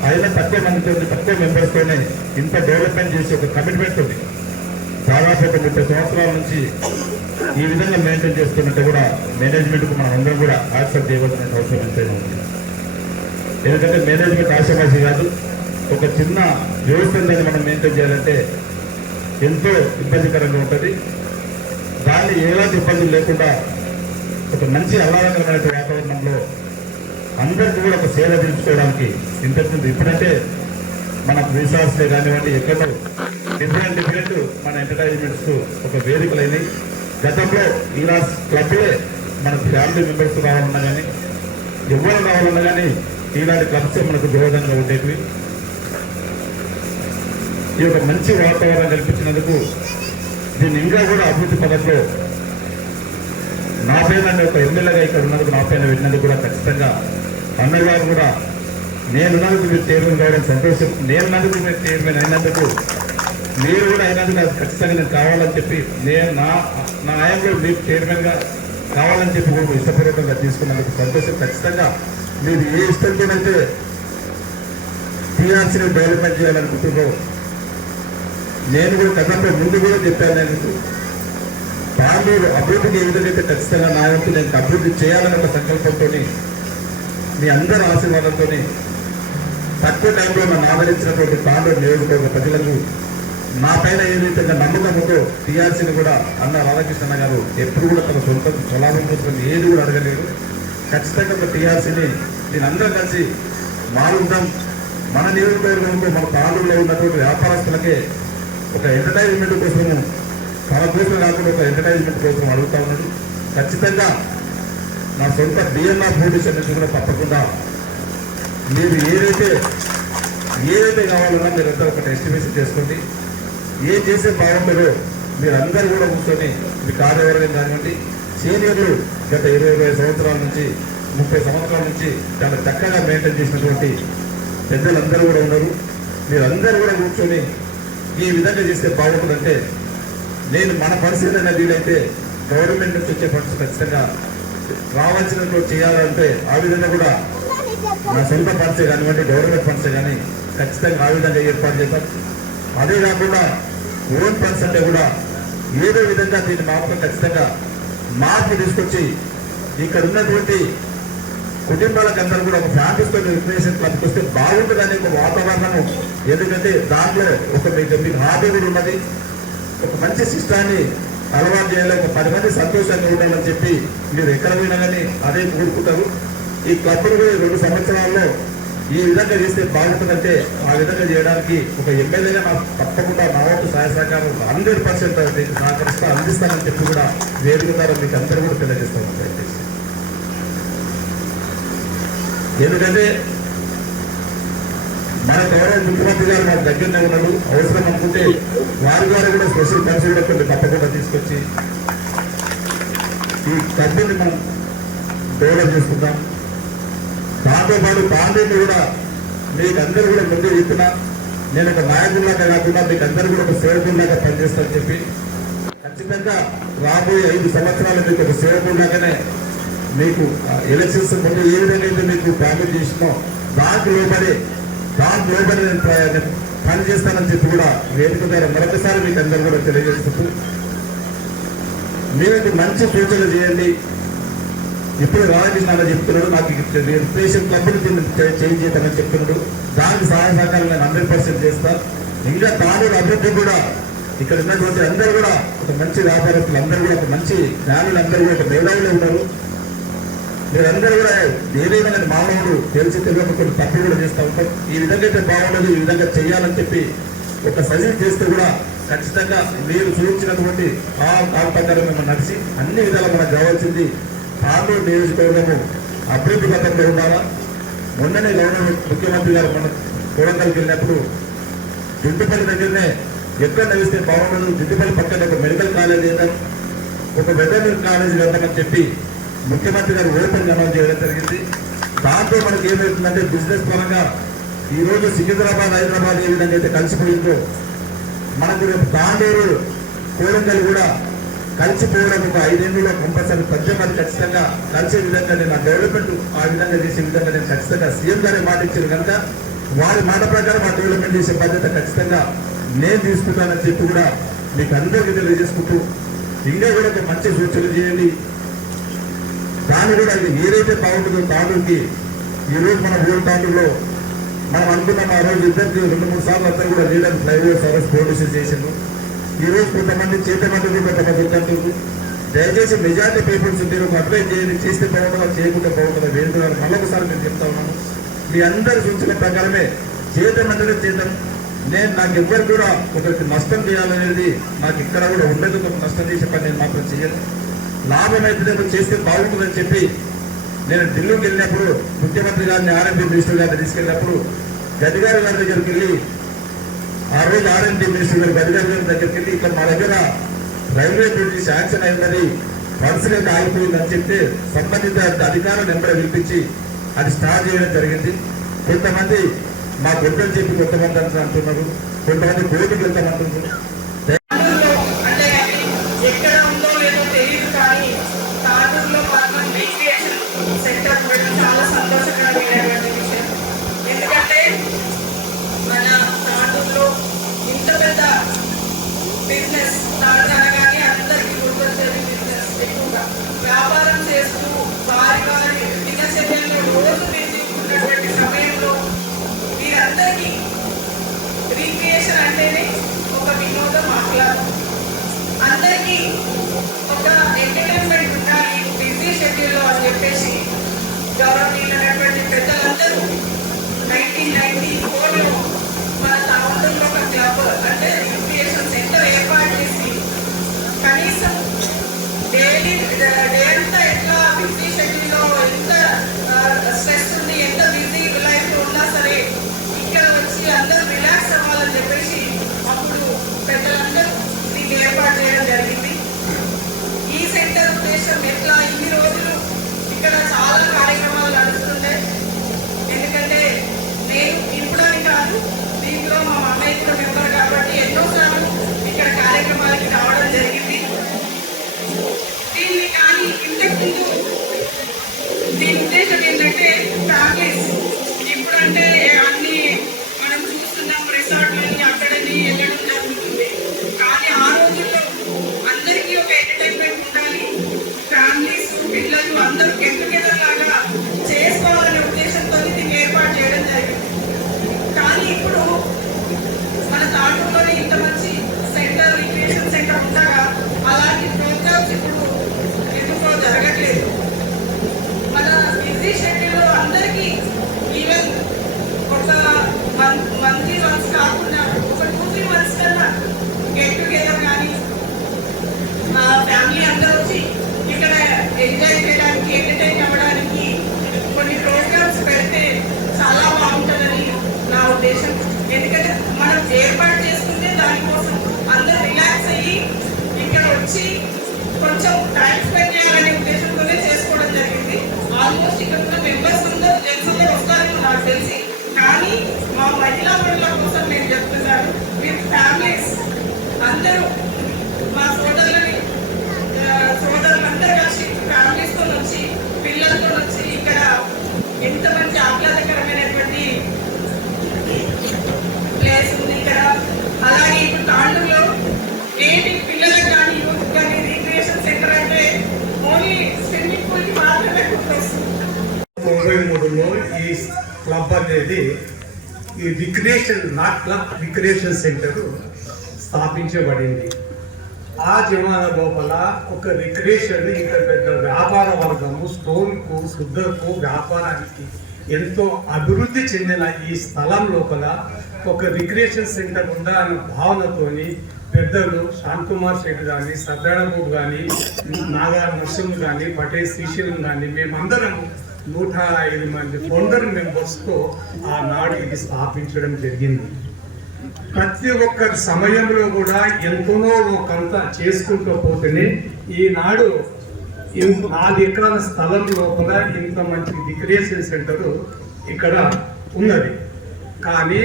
అయినా తక్కువ మందితో, తక్కువ మెంబర్స్తోనే ఇంత డెవలప్మెంట్ చేసి ఒక కమిట్మెంట్ ఉంది. దాదాపు ఒక 30 సంవత్సరాల నుంచి ఈ విధంగా మెయింటైన్ చేస్తున్నట్టు కూడా మేనేజ్మెంట్కు మనం అందరం కూడా యాక్సెప్ట్ చేయవలసిన అవసరం ఎంతైనా ఉంది. ఎందుకంటే మేనేజ్మెంట్ ఆశామాషి కాదు, ఒక చిన్న వ్యవస్థని మనం మెయింటైన్ చేయాలంటే ఎంతో ఇబ్బందికరంగా ఉంటుంది. దాన్ని ఎలాంటి ఇబ్బందులు లేకుండా ఒక మంచి ఆహ్లాదకరమైన వాతావరణంలో అందరికీ కూడా ఒక సేవ తీర్చుకోవడానికి ఇంట్రెస్ట్ ఉంది. ఇప్పుడంటే మన రిసార్ట్స్లే కానివ్వండి, ఎక్కడో డిఫరెంట్ మన ఎంటర్టైన్మెంట్స్ ఒక వేదికలైనవి. గతంలో ఇలా క్లబ్లే మనకు ఫ్యామిలీ మెంబర్స్ రావాలన్నా కానీ, ఎవరు రావాలన్నా కానీ ఇలాంటి క్లబ్సే మనకు దోహదంగా ఉండేవి. ఈ యొక్క మంచి వాతావరణం కల్పించినందుకు దీన్ని ఇంకా కూడా అభివృద్ధి పథకంలో నా పైన ఒక ఎమ్మెల్యేగా ఇక్కడ ఉన్నందుకు, నా పైన వెళ్ళినందుకు కూడా ఖచ్చితంగా అన్నయ్య గారు కూడా నేనున్నందుకు మీరు చైర్మన్ కావడం సంతోషం. నేనున్నందుకు మీరు చైర్మన్ అయినందుకు, మీరు కూడా అయినందుకు నాకు ఖచ్చితంగా నేను కావాలని చెప్పి నేను నా ఆయంలో మీకు చైర్మన్గా కావాలని చెప్పి కూడా ఇష్టపూర్వకంగా తీసుకున్నందుకు సంతోషం. ఖచ్చితంగా మీరు ఏ ఇష్టంతోనైతే టీఆర్సీని డెవలప్మెంట్ చేయాలనుకుంటున్నారో, నేను కూడా గతంలో ముందు కూడా చెప్పాను, నేను తాండూరు అభివృద్ధికి ఏ విధంగా అయితే ఖచ్చితంగా నా వంతు నేను అభివృద్ధి చేయాలనే ఒక సంకల్పంతో మీ అందరి ఆశీర్వాదంతో తక్కువ టైంలో నన్ను ఆదరించినటువంటి తాండూరు నియోజకవర్గ ప్రజలకు నా పైన ఏదైతే నమ్మకం ఉందో టీఆర్సీని కూడా అన్న రాధాకృష్ణ గారు ఎప్పుడు కూడా తన సొంత స్వలాభం కోసం ఏది కూడా అడగలేదు. ఖచ్చితంగా ఒక టీఆర్సీని దీనందరం కలిసి మారుద్దాం. మన నియోజకవర్గంలో మన తాండూరులో ఉన్నటువంటి వ్యాపారస్తులకే ఒక ఎంటర్టైన్మెంట్ కోసము, తన కోసం కాకుండా ఒక ఎంటర్టైన్మెంట్ కోసం అడుగుతా ఉన్నాడు. ఖచ్చితంగా నా సొంత డిఎన్ఆర్ ఫౌండేషన్ నుంచి కూడా తప్పకుండా మీరు ఏదైతే కావాలన్నా మీరంతా ఒక ఎస్టిమేషన్ చేసుకోండి. ఏం చేసే బాగుంటుందో మీరందరూ కూడా కూర్చొని మీ కార్యవర్గం కానివ్వండి, సీనియర్లు గత 20 సంవత్సరాల నుంచి 30 సంవత్సరాల నుంచి చాలా చక్కగా మెయింటైన్ చేసినటువంటి పెద్దలందరూ కూడా ఉన్నారు. మీరందరూ కూడా కూర్చొని ఈ విధంగా చేస్తే బాగుంటుందంటే, నేను మన పరిస్థితి అనేది వీలైతే గవర్నమెంట్ నుంచి వచ్చే ఫండ్స్ ఖచ్చితంగా రావాల్సినట్లు చేయాలంటే ఆ విధంగా కూడా నా సొంత ఫండ్సే కానివ్వండి, గవర్నమెంట్ ఫండ్సే కానీ ఖచ్చితంగా ఆ విధంగా ఏర్పాటు చేస్తాం. అదే కాకుండా ఓన్ ఫండ్స్ అంటే కూడా ఏదో విధంగా దీన్ని మాత్రం ఖచ్చితంగా మార్పు తీసుకొచ్చి ఇక్కడ ఉన్నటువంటి కుటుంబాలకు అందరూ కూడా ఒక ఫ్యామిలీస్తో రిక్రియేషన్ క్లబ్కి వస్తే బాగుంటుందనే ఒక వాతావరణము. ఎందుకంటే దాంట్లో ఒక మీకు హాబీ కూడా ఉన్నది, ఒక మంచి సిస్టాన్ని అలవాటు చేయాలి, ఒక 10 మంది సంతోషంగా ఉండాలని చెప్పి మీరు ఎక్కడ పోయినా కానీ అదే కోరుకుంటారు. ఈ క్లబ్ను 2 సంవత్సరాల్లో ఈ విధంగా చేస్తే బాగుంటుందంటే ఆ విధంగా చేయడానికి ఒక ఎమ్మెల్యేగా నాకు తప్పకుండా నా వంతు సహాయ సహకారం 100% సహకరిస్తా, అందిస్తానని చెప్పి కూడా వేదిక ద్వారా మీకు అందరూ కూడా తెలియజేస్తాను. ఎందుకంటే మన గౌరవ ముఖ్యమంత్రి గారు మన దగ్గరనే ఉన్నాడు. అవసరం అనుకుంటే వారి ద్వారా కూడా స్పెషల్ ఫండ్స్ కూడా కొన్ని తప్పకుండా తీసుకొచ్చి ఈ కబ్బుని మనం డెవలప్ చేసుకుంటాం. దాంతోపాటు తాండూరుని కూడా మీకు అందరూ కూడా ముందు చెప్తున్నా, నేను ఒక నాయకుల్లాగా కాకుండా మీకు అందరూ కూడా ఒక సేవకుల్లాగా పనిచేస్తానని చెప్పి ఖచ్చితంగా రాబోయే 5 సంవత్సరాలు మీకు ఒక సేవకుల్లాగానే మీకు ఎలక్షన్స్ ముందు ఏ విధంగా అయితే మీకు ప్రామిస్ చేసినో దానికి లోపలే నేను పనిచేస్తానని చెప్పి కూడా వేదిక ద్వారా మరొకసారి మీకు అందరూ కూడా తెలియజేస్తూ మీరు మంచి సూచనలు చేయండి. ఇప్పుడు రాజకృష్ణ చెప్తున్నాడు, నాకు రిజిస్ట్రేషన్ క్లబ్ని చేంజ్ చేస్తానని చెప్తున్నాడు. దానికి సహాయ సహకారం నేను 100% చేస్తాను. ఇంకా తాను అభివృద్ధి కూడా ఇక్కడ ఉన్నటువంటి అందరూ కూడా ఒక మంచి వ్యాపారస్తులు అందరూ కూడా ఒక మంచి జ్ఞానులు అందరూ కూడా ఒక మేధావులు ఉన్నారు. మీరందరూ కూడా ఏదైనా నేను మానవుడు తెలిసి తెలియక కొన్ని తప్పు కూడా చేస్తూ ఉంటాం. ఈ విధంగా అయితే బాగుండదు, ఈ విధంగా చేయాలని చెప్పి ఒక సజెస్ట్ చేస్తే కూడా ఖచ్చితంగా మీరు చూపించినటువంటి ఆ ప్రకారం మేము నడిచి అన్ని విధాలు మనకు కావాల్సింది తాండూరు నియోజకవర్గము అభివృద్ధి పథకంలో ఉండాలా. మొన్ననే గవర్నమెంట్ ముఖ్యమంత్రి గారు మన కోడంగల్కి వెళ్ళినప్పుడు దుడ్డుపల్లి దగ్గరనే ఎక్కడ నడిస్తే బాగుండదు, దుడ్డుపల్లి పక్కన ఒక మెడికల్ కాలేజ్ వేద్దాం, ఒక వెటర్నరీ కాలేజ్ వెళ్దామని చెప్పి ముఖ్యమంత్రి గారు ఓపెన్ అనౌన్స్ చేయడం జరిగింది. దాంతో మనకి ఏమవుతుందంటే బిజినెస్ పరంగా ఈరోజు సికింద్రాబాద్ హైదరాబాద్ ఏ విధంగా అయితే కలిసిపోయిందో మనకు రేపు తాండూరు కోడంగల్ కూడా కలిసిపోవడం ఒక 5 ఏళ్ళలో కంపల్సరీ పద్యమంది ఖచ్చితంగా కలిసే విధంగా నేను ఆ డెవలప్మెంట్ ఆ విధంగా చేసే విధంగా నేను ఖచ్చితంగా సీఎం గారే మాట ఇచ్చాను కనుక వారి మాట ప్రకారం ఆ డెవలప్మెంట్ చేసే బాధ్యత ఖచ్చితంగా నేను తీసుకుంటానని చెప్పి కూడా మీకు అందరికీ తెలియజేసుకుంటూ ఇంకా కూడా ఒక మంచి సూచనలు చేయండి. దాన్ని కూడా ఇది ఏదైతే బాగుంటుందో తాండూరుకి ఈరోజు మన ఊరు తాండూరులో మనం అనుకున్నాం ఆ రోజు ఇద్దరికి 2-3 సార్లు అందరూ కూడా లీడర్ ఫ్లైఓవర్ సర్వీస్ ప్రొడ్యూస్ చేసిండు. ఈరోజు కొంతమంది చేతమంది కొంతమంది వద్దంటారు. దయచేసి మెజార్టీ పీపుల్స్ మీరు అప్లై చేయండి, చేస్తే బాగుంటుందా చేయకుండా బాగుంటుందా వేడుతున్నారు. మళ్ళొకసారి నేను చెప్తా ఉన్నాను, మీ అందరి సూచన ప్రకారమే చేతమందిలో చేద్దాం. నాకు ఎవ్వరు కూడా ఒకరికి నష్టం చేయాలనేది నాకు ఇక్కడ కూడా ఉండదు. ఒక నష్టం చేసే పని నేను మాత్రం చేయను. లాభం అయితే చేస్తే బాగుంటుందని చెప్పి నేను ఢిల్లీకి వెళ్ళినప్పుడు ముఖ్యమంత్రి గారిని ఆర్ఎండ్బి మినిస్టర్ గారిని తీసుకెళ్ళినప్పుడు గడ్డిగారి గారి దగ్గరికి వెళ్ళి ఆ రోజు ఆర్ఎండ్బి మినిస్టర్ గారు గడ్డిగారి గారి దగ్గరికి వెళ్ళి ఇక్కడ మా దగ్గర రైల్వే బ్రిడ్జి శాంక్షన్ అయిందని ఫండ్స్ కింద ఆగిపోయిందని చెప్తే సంబంధిత అధికారులు నెంబర్ పిలిపించి అది స్టార్ట్ చేయడం జరిగింది. కొంతమంది మా గొడ్డలు చెప్పి కొంతమంది అంటున్నారు, కొంతమంది కోర్టుకు వెళ్తామంటున్నారు. సెంటర్ ఉండడం చాలా సంతోషకరమైనటువంటి విషయం. ఎందుకంటే మన తాండూరులో ఇంత పెద్ద బిజినెస్ తాండూరు అనగానే అందరికీ గుర్తొచ్చేది బిజినెస్. ఎక్కువగా వ్యాపారం చేస్తూ వారి దినచర్యల్లో రోజు బిజీ ఉన్నటువంటి సమయంలో వీరందరికీ రీక్రియేషన్ అంటేనే ఒక వినోదం, ఆహ్లాదం. అందరికీ ఒక ఎంటర్టైన్మెంట్ ఉండాలి బిజీ షెడ్యూల్లో అని చెప్పేసి గౌరవనీయులైనటువంటి పెద్దలందరూ 1994లో మన తాండూరులో ఒక క్లబ్ అంటే రిక్రియేషన్ సెంటర్ ఏర్పాటు చేసి కనీసం డే అంతా ఎట్లా బిజీ షెడ్యూల్లో ఎంత స్ట్రెస్ ఉంది, ఎంత బిజీ లైఫ్లో ఉన్నా సరే ఇక్కడ వచ్చి అందరూ రిలాక్స్ అవ్వాలని చెప్పేసి అప్పుడు పెద్దలందరూ దీన్ని ఏర్పాటు చేయడం జరిగింది. ఈ సెంటర్ ఉద్దేశం ఎట్లా ఇన్ని రోజులు ఇక్కడ చాలా కార్యక్రమాలు నడుస్తున్నాయి. ఎందుకంటే నేను ఇప్పుడని కాదు, దీంట్లో మా అన్నయ్య కూడా మెంబర్ కాబట్టి ఎన్నోసార్లు ఇక్కడ కార్యక్రమాలకి రావడం జరిగింది. అనేది ఈ నాట్ క్లబ్ రిక్రియేషన్ సెంటర్ స్థాపించబడింది. ఆ జమాన లోపల ఒక రిక్రియేషన్ ఇంత పెద్ద వ్యాపార వర్గము స్టోన్కు శుద్ధకు వ్యాపారానికి ఎంతో అభివృద్ధి చెందిన ఈ స్థలం లోపల ఒక రిక్రియేషన్ సెంటర్ ఉండాలన్న భావనతోని పెద్దలు శాంతకుమార్ శెట్టి కానీ సత్యనారాయణ కానీ నాగా నరసింహ్ కానీ పటేల్ శ్రీశైలం కానీ మేమందరం 105 మంది ఫౌండర్ మెంబర్స్తో ఆనాడు ఇది స్థాపించడం జరిగింది. ప్రతి ఒక్కరి సమయంలో కూడా ఎంతనో కొంత చేసుకుంటూ పోతేనే ఈనాడు 4 ఎకరాల స్థలం లోపల ఇంత మంచి రిక్రియేషన్ సెంటర్ ఇక్కడ ఉన్నది. కానీ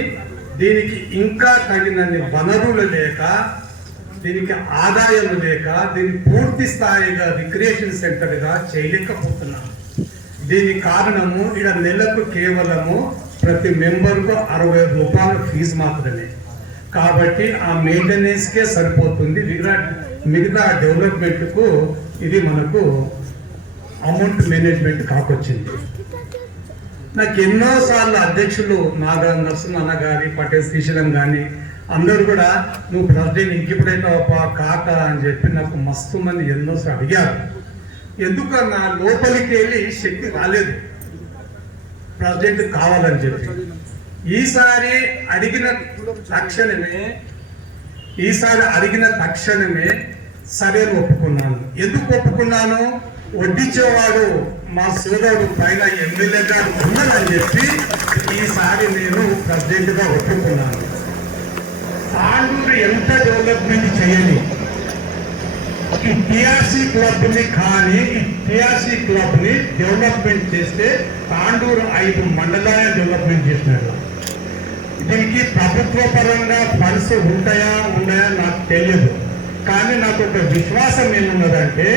దీనికి ఇంకా తగినన్ని వనరులు లేక, దీనికి ఆదాయం లేక, దీన్ని పూర్తి స్థాయిగా రిక్రియేషన్ సెంటర్గా చేయలేకపోతున్నాం. దీనికి కారణము ఇక్కడ నెలకు కేవలము ప్రతి మెంబర్కు 60 రూపాయల ఫీజు మాత్రమే. కాబట్టి ఆ మెయింటెనెన్స్కే సరిపోతుంది. మిగతా డెవలప్మెంట్కు ఇది మనకు అమౌంట్ మేనేజ్మెంట్ కాకొచ్చింది. నాకు ఎన్నోసార్లు అధ్యక్షులు నాగా నరసింహన్న గారి పటేల్ శ్రీశైలం కానీ అందరూ కూడా నువ్వు ప్రెసిడెంట్ ఇంకెప్పుడైతే కాక అని చెప్పి నాకు మస్తు మంది ఎన్నోసార్లు అడిగారు. ఎందుకన్నా లోపలికి వెళ్ళి శక్తి రాలేదు ప్రెసిడెంట్ కావాలని చెప్పి. ఈసారి అడిగిన తక్షణమే సరే ఒప్పుకున్నాను. ఎందుకు ఒప్పుకున్నాను? వడ్డించేవాడు మా సోదరుడు పైన ఎమ్మెల్యే గారు ఉన్నారని చెప్పి ఈసారి నేను ప్రెసిడెంట్గా ఒప్పుకున్నాను. తాండూరు ఎంత డెవలప్మెంట్ చేయాలి, ఈ టిఆర్సీ క్లబ్ని డెవలప్మెంట్ చేస్తే తాండూరు 5 మండలాన్ని డెవలప్మెంట్ చేసినారు. దీనికి ప్రభుత్వ పరంగా ఫండ్స్ ఉంటాయా నాకు తెలియదు. కానీ నాకు ఒక విశ్వాసం ఏమున్నదంటే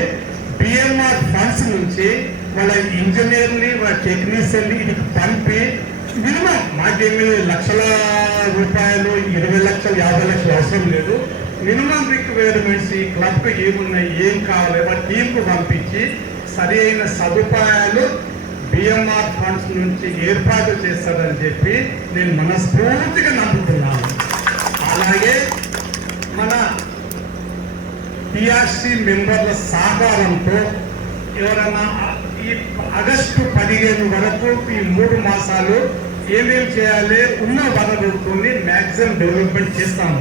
బిఎంఆర్ ఫండ్స్ నుంచి వాళ్ళ ఇంజనీర్ని వాళ్ళ టెక్నీషియన్ని ఇది పంపి మినిమం మాకేమీ లక్షల రూపాయలు 20 లక్షలు 50 లక్షలు అవసరం లేదు. మినిమం రిక్వైర్మెంట్స్ ఈ క్లబ్కి ఏమున్నాయి, ఏం కావాలి వాళ్ళ టీంకు పంపించి సరి అయిన సదుపాయాలు బిఎంఆర్ ఫండ్స్ నుంచి ఏర్పాటు చేస్తారని చెప్పి నేను మనస్ఫూర్తిగా నమ్ముతున్నాను. అలాగే మన టిఆర్సీ మెంబర్ల సహకారంతో ఎవరన్నా ఈ ఆగస్టు 15 వరకు ఈ 3 మాసాలు ఏమేమి చేయాలి ఉన్న వనరులతో మ్యాక్సిమం డెవలప్మెంట్ చేస్తాము.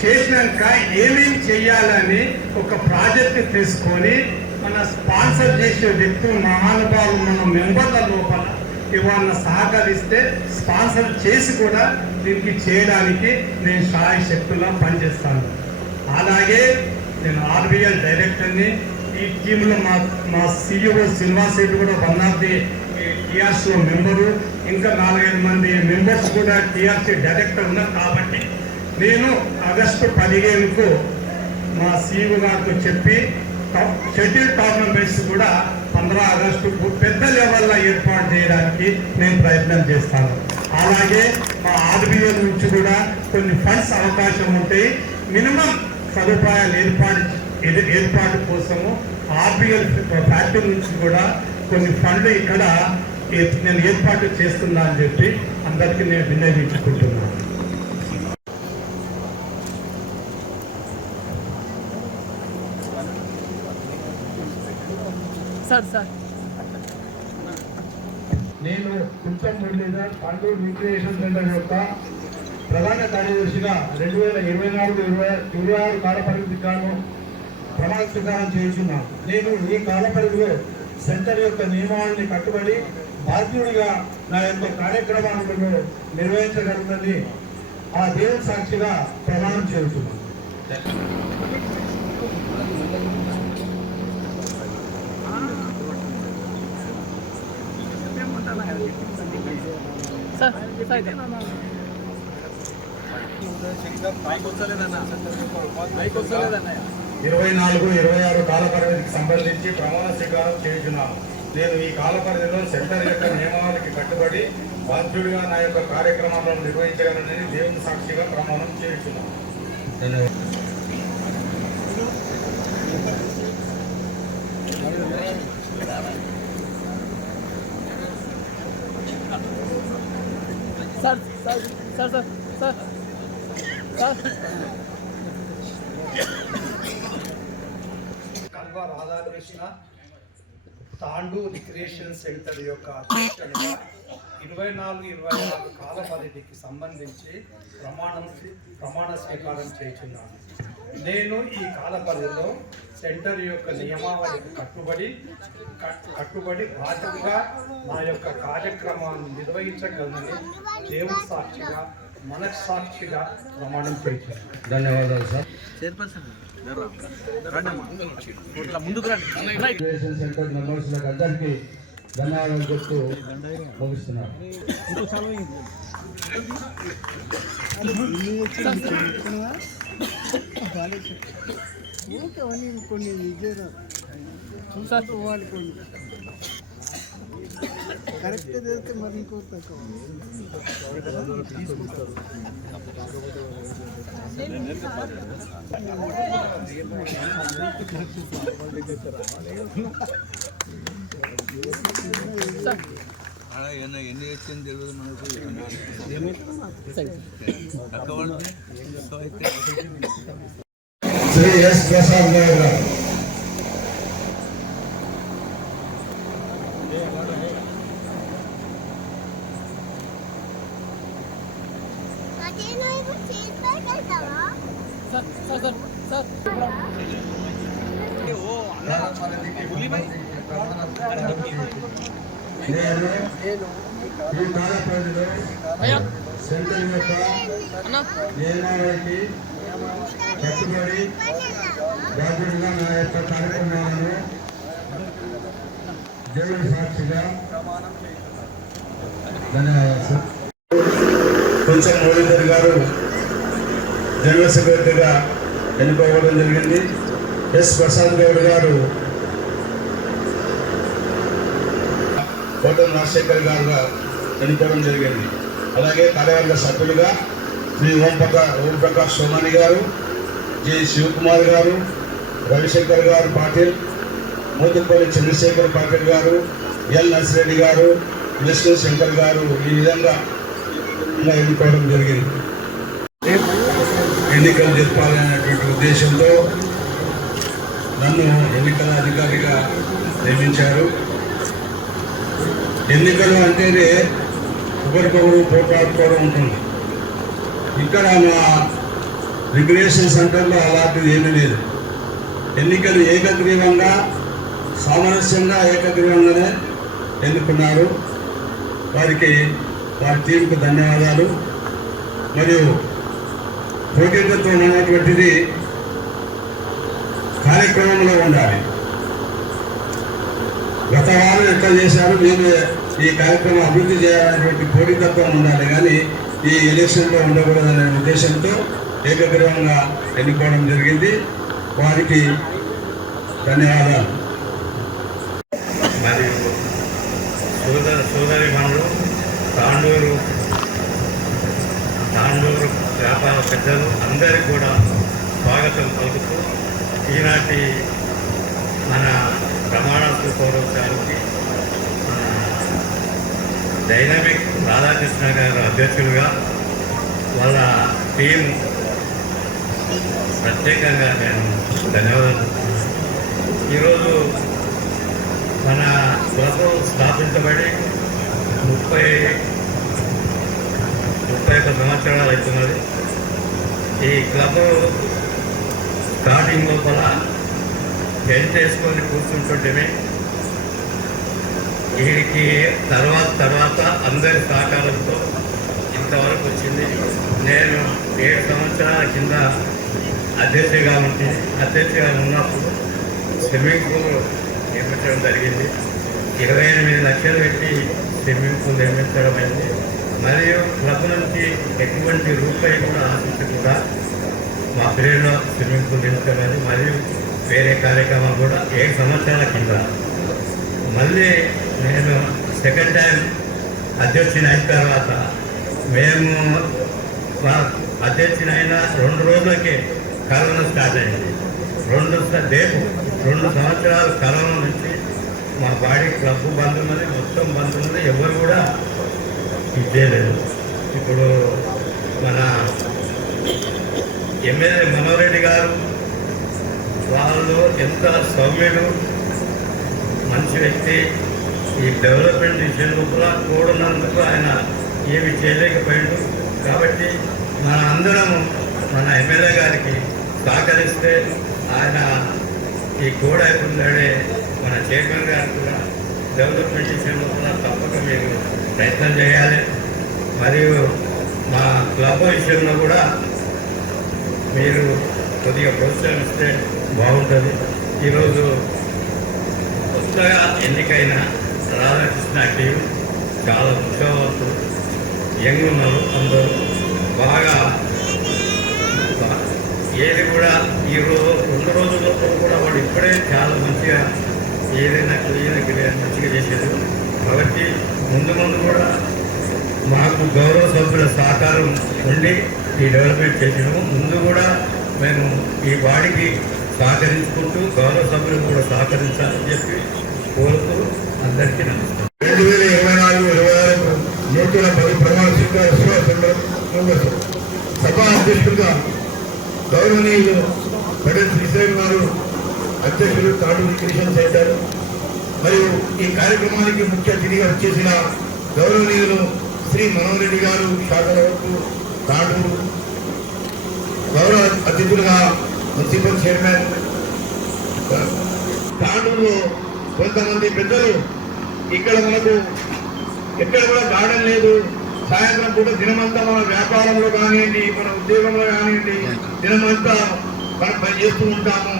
చేసినాక ఏమేమి చేయాలని ఒక ప్రాజెక్ట్ తీసుకొని మన స్పాన్సర్ చేసే వ్యక్తులు మహానుభావులు మన మెంబర్ల లోపల ఎవరన్నా సహకరిస్తే స్పాన్సర్ చేసి కూడా దీనికి చేయడానికి నేను సాయి శక్తులా పనిచేస్తాను. అలాగే నేను ఆర్బిఎల్ డైరెక్టర్ని. ఈ టీంలో మా సిఇఓ శ్రీనివాస్ రెడ్డి కూడా 1 ఆఫ్ ది టిఆర్సీ మెంబరు. ఇంకా 4-5 మంది మెంబర్స్ కూడా టిఆర్సీ డైరెక్టర్ ఉన్నారు. కాబట్టి నేను ఆగస్టు 15కు మా సిఇఓ గారితో చెప్పి షెడ్యూల్ టోర్నమెంట్స్ కూడా 15 ఆగస్టుకు పెద్ద లెవెల్లో ఏర్పాటు చేయడానికి నేను ప్రయత్నం చేస్తాను. అలాగే మా ఆర్బిఎల్ నుంచి కూడా కొన్ని ఫండ్స్ అవకాశం ఉంటాయి. మినిమం సదుపాయాలు ఏర్పాటు కోసము ఆర్బిఎల్ ఫ్యాక్టరీ నుంచి కూడా కొన్ని ఫండ్లు ఇక్కడ నేను ఏర్పాటు చేస్తున్నా అని చెప్పి అందరికీ నేను విన్నవించుకుంటున్నాను. నేను కుంచం మురళీధర్ తాండూరు రిక్రియేషన్ సెంటర్ యొక్క ప్రధాన కార్యదర్శిగా 2024-26 కాలపరిమితి గాను ప్రమాణ స్వీకారం చేస్తున్నాను. నేను ఈ కాలపరిధిలో సెంటర్ యొక్క నియమావళిని కట్టుబడి బాధ్యుడిగా నా యొక్క కార్యక్రమాలను నిర్వహించగలనని ఆ దేవుని సాక్షిగా ప్రమాణం చేస్తున్నాను. సార్ 24-26 కాలపరిధికి సంబంధించి ప్రమాణ స్వీకారం చేస్తున్నాను. నేను ఈ కాలపరిధిలో సెంటర్ యొక్క నియమావళికి కట్టుబడి బాధ్యుడిగా నా యొక్క కార్యక్రమాలను నిర్వహించగలనని దేవుని సాక్షిగా ప్రమాణం చేస్తున్నాను. కల్వ రాధాకృష్ణ తాండూ రిక్రియేషన్ సెంటర్ యొక్క అధ్యక్షుడిగా 24 కాల పరిధికి సంబంధించి ప్రమాణ స్వీకారం చేస్తున్నాను. నేను ఈ కాల పరిధిలో సెంటర్ యొక్క నియమావళికి కట్టుబడి బాధ్యతగా నా యొక్క కార్యక్రమాన్ని నిర్వహించగలనని దేవుడి సాక్షిగా మనస్సాక్షిగా ప్రమాణం చేస్తున్నాను. ధన్యవాదాలు సార్. సెంటర్ మెంబర్స్లకు అందరికీ ధన్యవాదాలు చెప్తూ ముగిస్తున్నారు. కరెక్ట్ చేస్తే మరి ఇంకో ఎన్ని వచ్చింది తెలియదు మనకు. శ్రీ ఎస్ ప్రసాద్ గారు నేను ఈ కాలపరిధిలో సెంటర్ యొక్క నియమావళికి కట్టుబడి బాధ్యతగా నా యొక్క కార్యక్రమాలను దేవుడి సాక్షిగా ధన్యవాదాలు సార్. కొంచెం మురళీధర్ గారు జనరల్ సెక్రటరీగా ఎన్నుకోవడం జరిగింది. ఎస్ ప్రసాద్ గౌడ్ గారు కోటం రాజశేఖర్ గారుగా ఎన్నుకోవడం జరిగింది. అలాగే కార్యవర్గ సభ్యులుగా శ్రీ ఓంప్రకాష్ సోమాని గారు, జి శివకుమార్ గారు, రవిశంకర్ గారు పాటిల్, మోతుపల్లి చంద్రశేఖర్ పాటిల్ గారు, ఎల్ నర్సిరెడ్డి గారు, విష్ణు శంకర్ గారు ఈ విధంగా ఎన్నుకోవడం జరిగింది. ఎన్నికలు జరపాలనేటువంటి ఉద్దేశంతో నన్ను ఎన్నికల అధికారిగా నియమించారు. ఎన్నికలు అంటేనే ఒకరికొకరు పోట్లాడుకోవడం ఉంటుంది. ఇక్కడ మా రిక్రియేషన్ సెంటర్లో అలాంటిది ఏమీ లేదు. ఎన్నికలు ఏకగ్రీవంగా సామరస్యంగా ఏకగ్రీవంగానే ఎన్నుకున్నారు. వారికి వారి టీంకు ధన్యవాదాలు. మరియు పోటీతో ఉన్నటువంటిది కార్యక్రమంలో ఉండాలి. గత వారం ఎట్లా చేశారు, మేము ఈ కార్యక్రమం అభివృద్ధి చేయాలనేటువంటి పోటీతత్వం ఉండాలి, కానీ ఈ ఎలక్షన్లో ఉండకూడదనే ఉద్దేశంతో ఏకగ్రీవంగా ఎన్నుకోవడం జరిగింది. వారికి ధన్యవాదాలు. మరియు సోదరి మనులు తాండూరు వ్యాపార పెద్దలు అందరికీ కూడా స్వాగతం పలుకుతూ ఈనాటి మన ప్రమాణ స్వీకారోత్సవానికి డైనమిక్ రాధాకృష్ణ గారు అధ్యక్షులుగా వాళ్ళ టీం ప్రత్యేకంగా నేను ధన్యవాదాలు. ఈరోజు మన క్లబ్ స్థాపించబడి 31 సంవత్సరాలు అవుతున్నది. ఈ క్లబ్ స్టార్టింగ్ లోపల టెంట్ వేసుకొని కూర్చుంటుంటే వీరికి తర్వాత అందరి సహకారంతో ఇంతవరకు వచ్చింది. నేను 7 సంవత్సరాల కింద అధ్యక్షగా ఉన్నప్పుడు స్విమ్మింగ్ పూల్ నిర్మించడం జరిగింది. 28 లక్షలు పెట్టి స్విమ్మింగ్ పూల్ నిర్మించడం అయింది. మరియు క్లబ్ నుంచి ఎటువంటి రూపాయి కూడా ఆశించకుండా మా పీరియడ్లో స్విమ్మింగ్ పూల్ నిర్మించడం, మరియు వేరే కార్యక్రమం కూడా 7 సంవత్సరాల కింద. మళ్ళీ నేను సెకండ్ టైం అధ్యక్షుని అయిన తర్వాత మేము అధ్యక్షుని అయిన 2 రోజులకే కరోనా స్టార్ట్ అయింది. 2 సంవత్సరాల కరోనా నుంచి మా బాడీ క్లబ్ బంద్ ఉన్నది, మొత్తం బంద్ ఉన్నది, ఎవరు కూడా ఇచ్చేయలేదు. ఇప్పుడు మన ఎమ్మెల్యే మనోహర్ రెడ్డి గారు వాళ్ళు ఎంత సౌమ్యుడు మంచి వ్యక్తి. ఈ డెవలప్మెంట్ విషయంలో కూడా కూడినందుకు ఆయన ఏమి చేయలేకపోయాడు. కాబట్టి మన అందరం మన ఎమ్మెల్యే గారికి సహకరిస్తే ఆయన ఈ కోడైపుండే మన చైర్మన్ గారు కూడా డెవలప్మెంట్ విషయంలో కూడా తప్పక మీరు ప్రయత్నం చేయాలి. మరియు మా క్లబ్ విషయంలో కూడా మీరు కొద్దిగా ప్రోత్సహిస్తే బాగుంటుంది. ఈరోజు కొత్తగా ఎన్నికైన రాధాకృష్ణ టీం చాలా ఉత్సాహవంతులు, యంగ్ ఉన్నారు, అందరూ బాగా ఏది కూడా ఈరోజు 2 రోజుల్లో కూడా వాడు ఇప్పుడే చాలా మంచిగా ఏదైనా మంచిగా చేసేది. కాబట్టి ముందు కూడా మాకు గౌరవ సభ్యుల సహకారం ఉండి ఈ డెవలప్మెంట్ చేసినాము. ముందు కూడా మేము ఈ బాడీకి సహకరించుకుంటూ గౌరవ సభ్యులు కూడా సహకరించాలని చెప్పి కోరుతూ అందరికీ నమస్కారం. 2024-26 నూతన 10 ప్రమాణ స్వీకార సభా అధ్యక్షులుగా గౌరవనీయులు పటేల్ శ్రీశైలం గారు అధ్యక్షులు తాండూరు రిక్రియేషన్ సెంటర్, మరియు ఈ కార్యక్రమానికి ముఖ్య అతిథిగా వచ్చేసిన గౌరవనీయులు శ్రీ మనోహర్ రెడ్డి గారు శాసనవర్గు తాండూరు, గౌరవ అతిథులుగా మున్సిపల్ చైర్మన్ తాండూరులో కొంతమంది పెద్దలు. ఇక్కడ మనకు ఎక్కడ కూడా గార్డెన్ లేదు. సాయంత్రం పూట దినమంతా మన వ్యాపారంలో కానివ్వండి, మన ఉద్యోగంలో కానివ్వండి, దినమంతా మనం పని చేస్తూ ఉంటాము.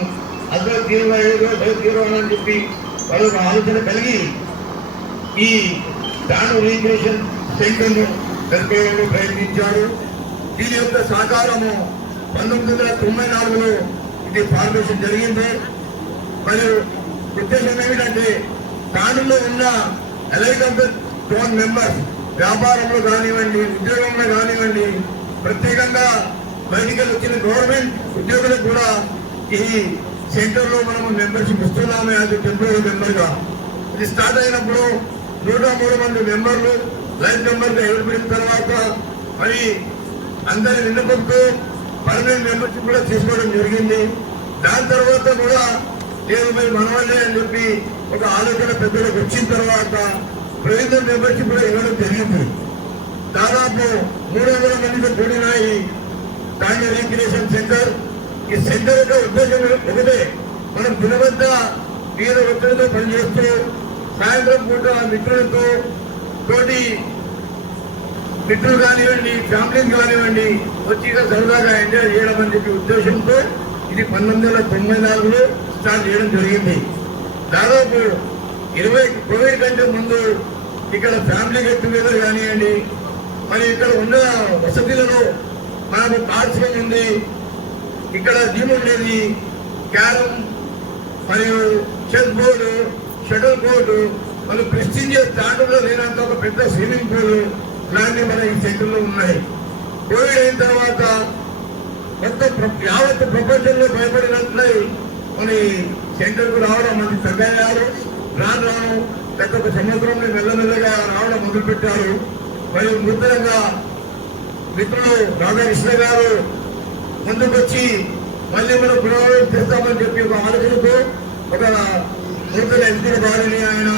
అసలు తీవ్రని చెప్పి వాళ్ళు ఒక ఆలోచన కలిగి ఈ తాండూరు రిక్రియేషన్ సెంటర్ను పెంచుకోవడంలో ప్రయత్నించారు. దీని యొక్క సహకారము 1994లో ఇది ఫార్మేషన్ జరిగింది. మరియు ఉద్దేశం ఏమిటంటే తాండూరులో ఉన్న elite of the tone members వ్యాపారంలో కానివ్వండి, ఉద్యోగంలో కానివ్వండి, ప్రత్యేకంగా బయటికి వచ్చిన గవర్నమెంట్ ఉద్యోగులకు కూడా ఈ సెంటర్లో మనము మెంబర్షిప్ ఇస్తున్నాము యాజ్ టెంపరీ మెంబర్గా. ఇది స్టార్ట్ అయినప్పుడు 103 మంది మెంబర్లు లైఫ్ మెంబర్గా ఏర్పడిన తర్వాత మరి అందరి విన్నపంతో పర్మనెంట్ మెంబర్షిప్ కూడా తీసుకోవడం జరిగింది. దాని తర్వాత కూడా నేను మనవాళ్ళే అని చెప్పి ఒక ఆలోచన పెద్దలకు వచ్చిన తర్వాత ప్రెసిడెంట్ మెంబర్షిప్ కూడా ఇవ్వడం జరిగింది. దాదాపు 300 మందితో కూడిన ఈ తాండూరు రిక్రియేషన్ సెంటర్. ఈ సెంటర్ యొక్క ఉద్దేశం ఒకటే, మనం దినమంతా తీవ్ర ఒత్తిడితో పనిచేస్తూ సాయంత్రం పూట మిత్రులతో తోటి మిత్రులు కానివ్వండి, ఫ్యామిలీస్ కానివ్వండి వచ్చి సరదాగా ఎంజాయ్ చేయడం అని చెప్పి ఉద్దేశంతో ఇది 1994లో స్టార్ట్ చేయడం జరిగింది. దాదాపు 20 కోవిడ్ కంటే ముందు ఇక్కడ ఫ్యామిలీ గెట్ టుగెదర్ కానివ్వండి, మరి ఇక్కడ ఉన్న వసతులలో మనకు కార్డ్స్ ఉంది, ఇక్కడ జిమ్ ఉండేది, క్యారమ్ మరియు చెస్ బోర్డు, షటిల్ కోర్టు, మన ప్రెస్టీజియస్ తాండూరులో లేనంత ఒక పెద్ద స్విమ్మింగ్ పూల్ ఇలాంటివి మన ఈ సెంటర్లో ఉన్నాయి. కోవిడ్ అయిన తర్వాత మొత్తం యావత్ ప్రపంచంలో భయపడినట్లయి మన సెంటర్కు రావడం మంది తగ్గయ్యారు. రాను గత ఒక సంవత్సరంలో మెల్లమెల్లగా రావడం మొదలుపెట్టారు. మరియు నూతనంగా మిత్రులు రాధాకృష్ణ గారు ముందుకొచ్చి మళ్ళీ మనం పునరావృతం చేస్తామని చెప్పి ఒక ఆలోచనతో ఒక నూతన ఎంపీ వారిని ఆయన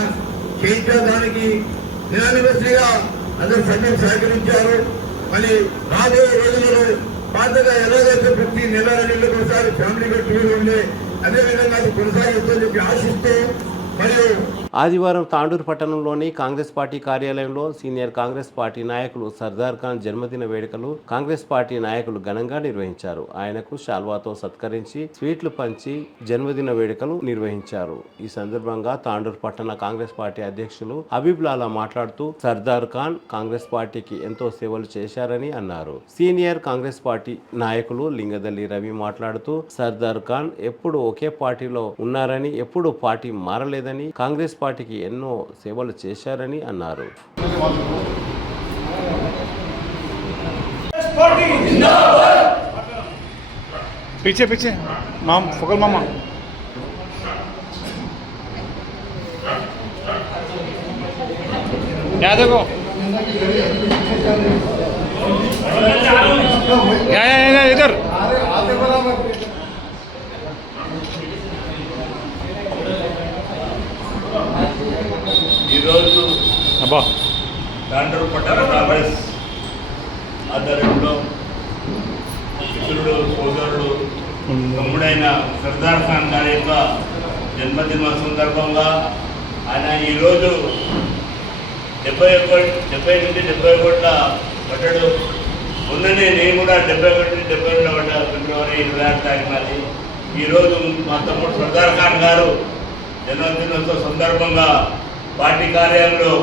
చేయించడానికి నిరానివర్సిటీగా అందరూ సంఘం సహకరించారు. మళ్ళీ రాబోయే రోజులలో పాతగా ఎలాగైతే ప్రతి నెల 2 నెలలకు ఒకసారి ఫ్యామిలీ గెట్ ఉండే అదేవిధంగా అది కొనసాగిస్తుందని చెప్పి ఆశిస్తూ మరియు ఆదివారం తాండూరు పట్టణంలోని కాంగ్రెస్ పార్టీ కార్యాలయంలో సీనియర్ కాంగ్రెస్ పార్టీ నాయకులు సర్దార్ ఖాన్ జన్మదిన వేడుకలు కాంగ్రెస్ పార్టీ నాయకులు ఘనంగా నిర్వహించారు. ఆయనకు శాల్వాతో సత్కరించి స్వీట్లు పంచి జన్మదిన వేడుకలు నిర్వహించారు. ఈ సందర్భంగా తాండూరు పట్టణ కాంగ్రెస్ పార్టీ అధ్యక్షులు హబీబ్ లాలా మాట్లాడుతూ సర్దార్ ఖాన్ కాంగ్రెస్ పార్టీకి ఎంతో సేవలు చేశారని అన్నారు. సీనియర్ కాంగ్రెస్ పార్టీ నాయకులు లింగదల్లి రవి మాట్లాడుతూ సర్దార్ ఖాన్ ఎప్పుడు ఒకే పార్టీలో ఉన్నారని, ఎప్పుడు పార్టీ మారలేదని, కాంగ్రెస్ పార్టీకి ఎన్నో సేవలు చేశారని అన్నారు. पीछे पीछे माम फकल मामा क्या देखो ఆధ్వర్యంలో మిత్రుడు సోదరుడు తమ్ముడైన సర్దార్ ఖాన్ గారి యొక్క జన్మదిన సందర్భంగా ఆయన ఈరోజు 70 నుండి 71 పడ్డాడు. మొన్ననే నేను కూడా 71 నుండి 72 పడ్డా, ఫిబ్రవరి 26 తారీఖు నాది. ఈరోజు మా తమ్ముడు సర్దార్ ఖాన్ గారు జన్మదినోత్సవ సందర్భంగా పార్టీ కార్యాలయంలో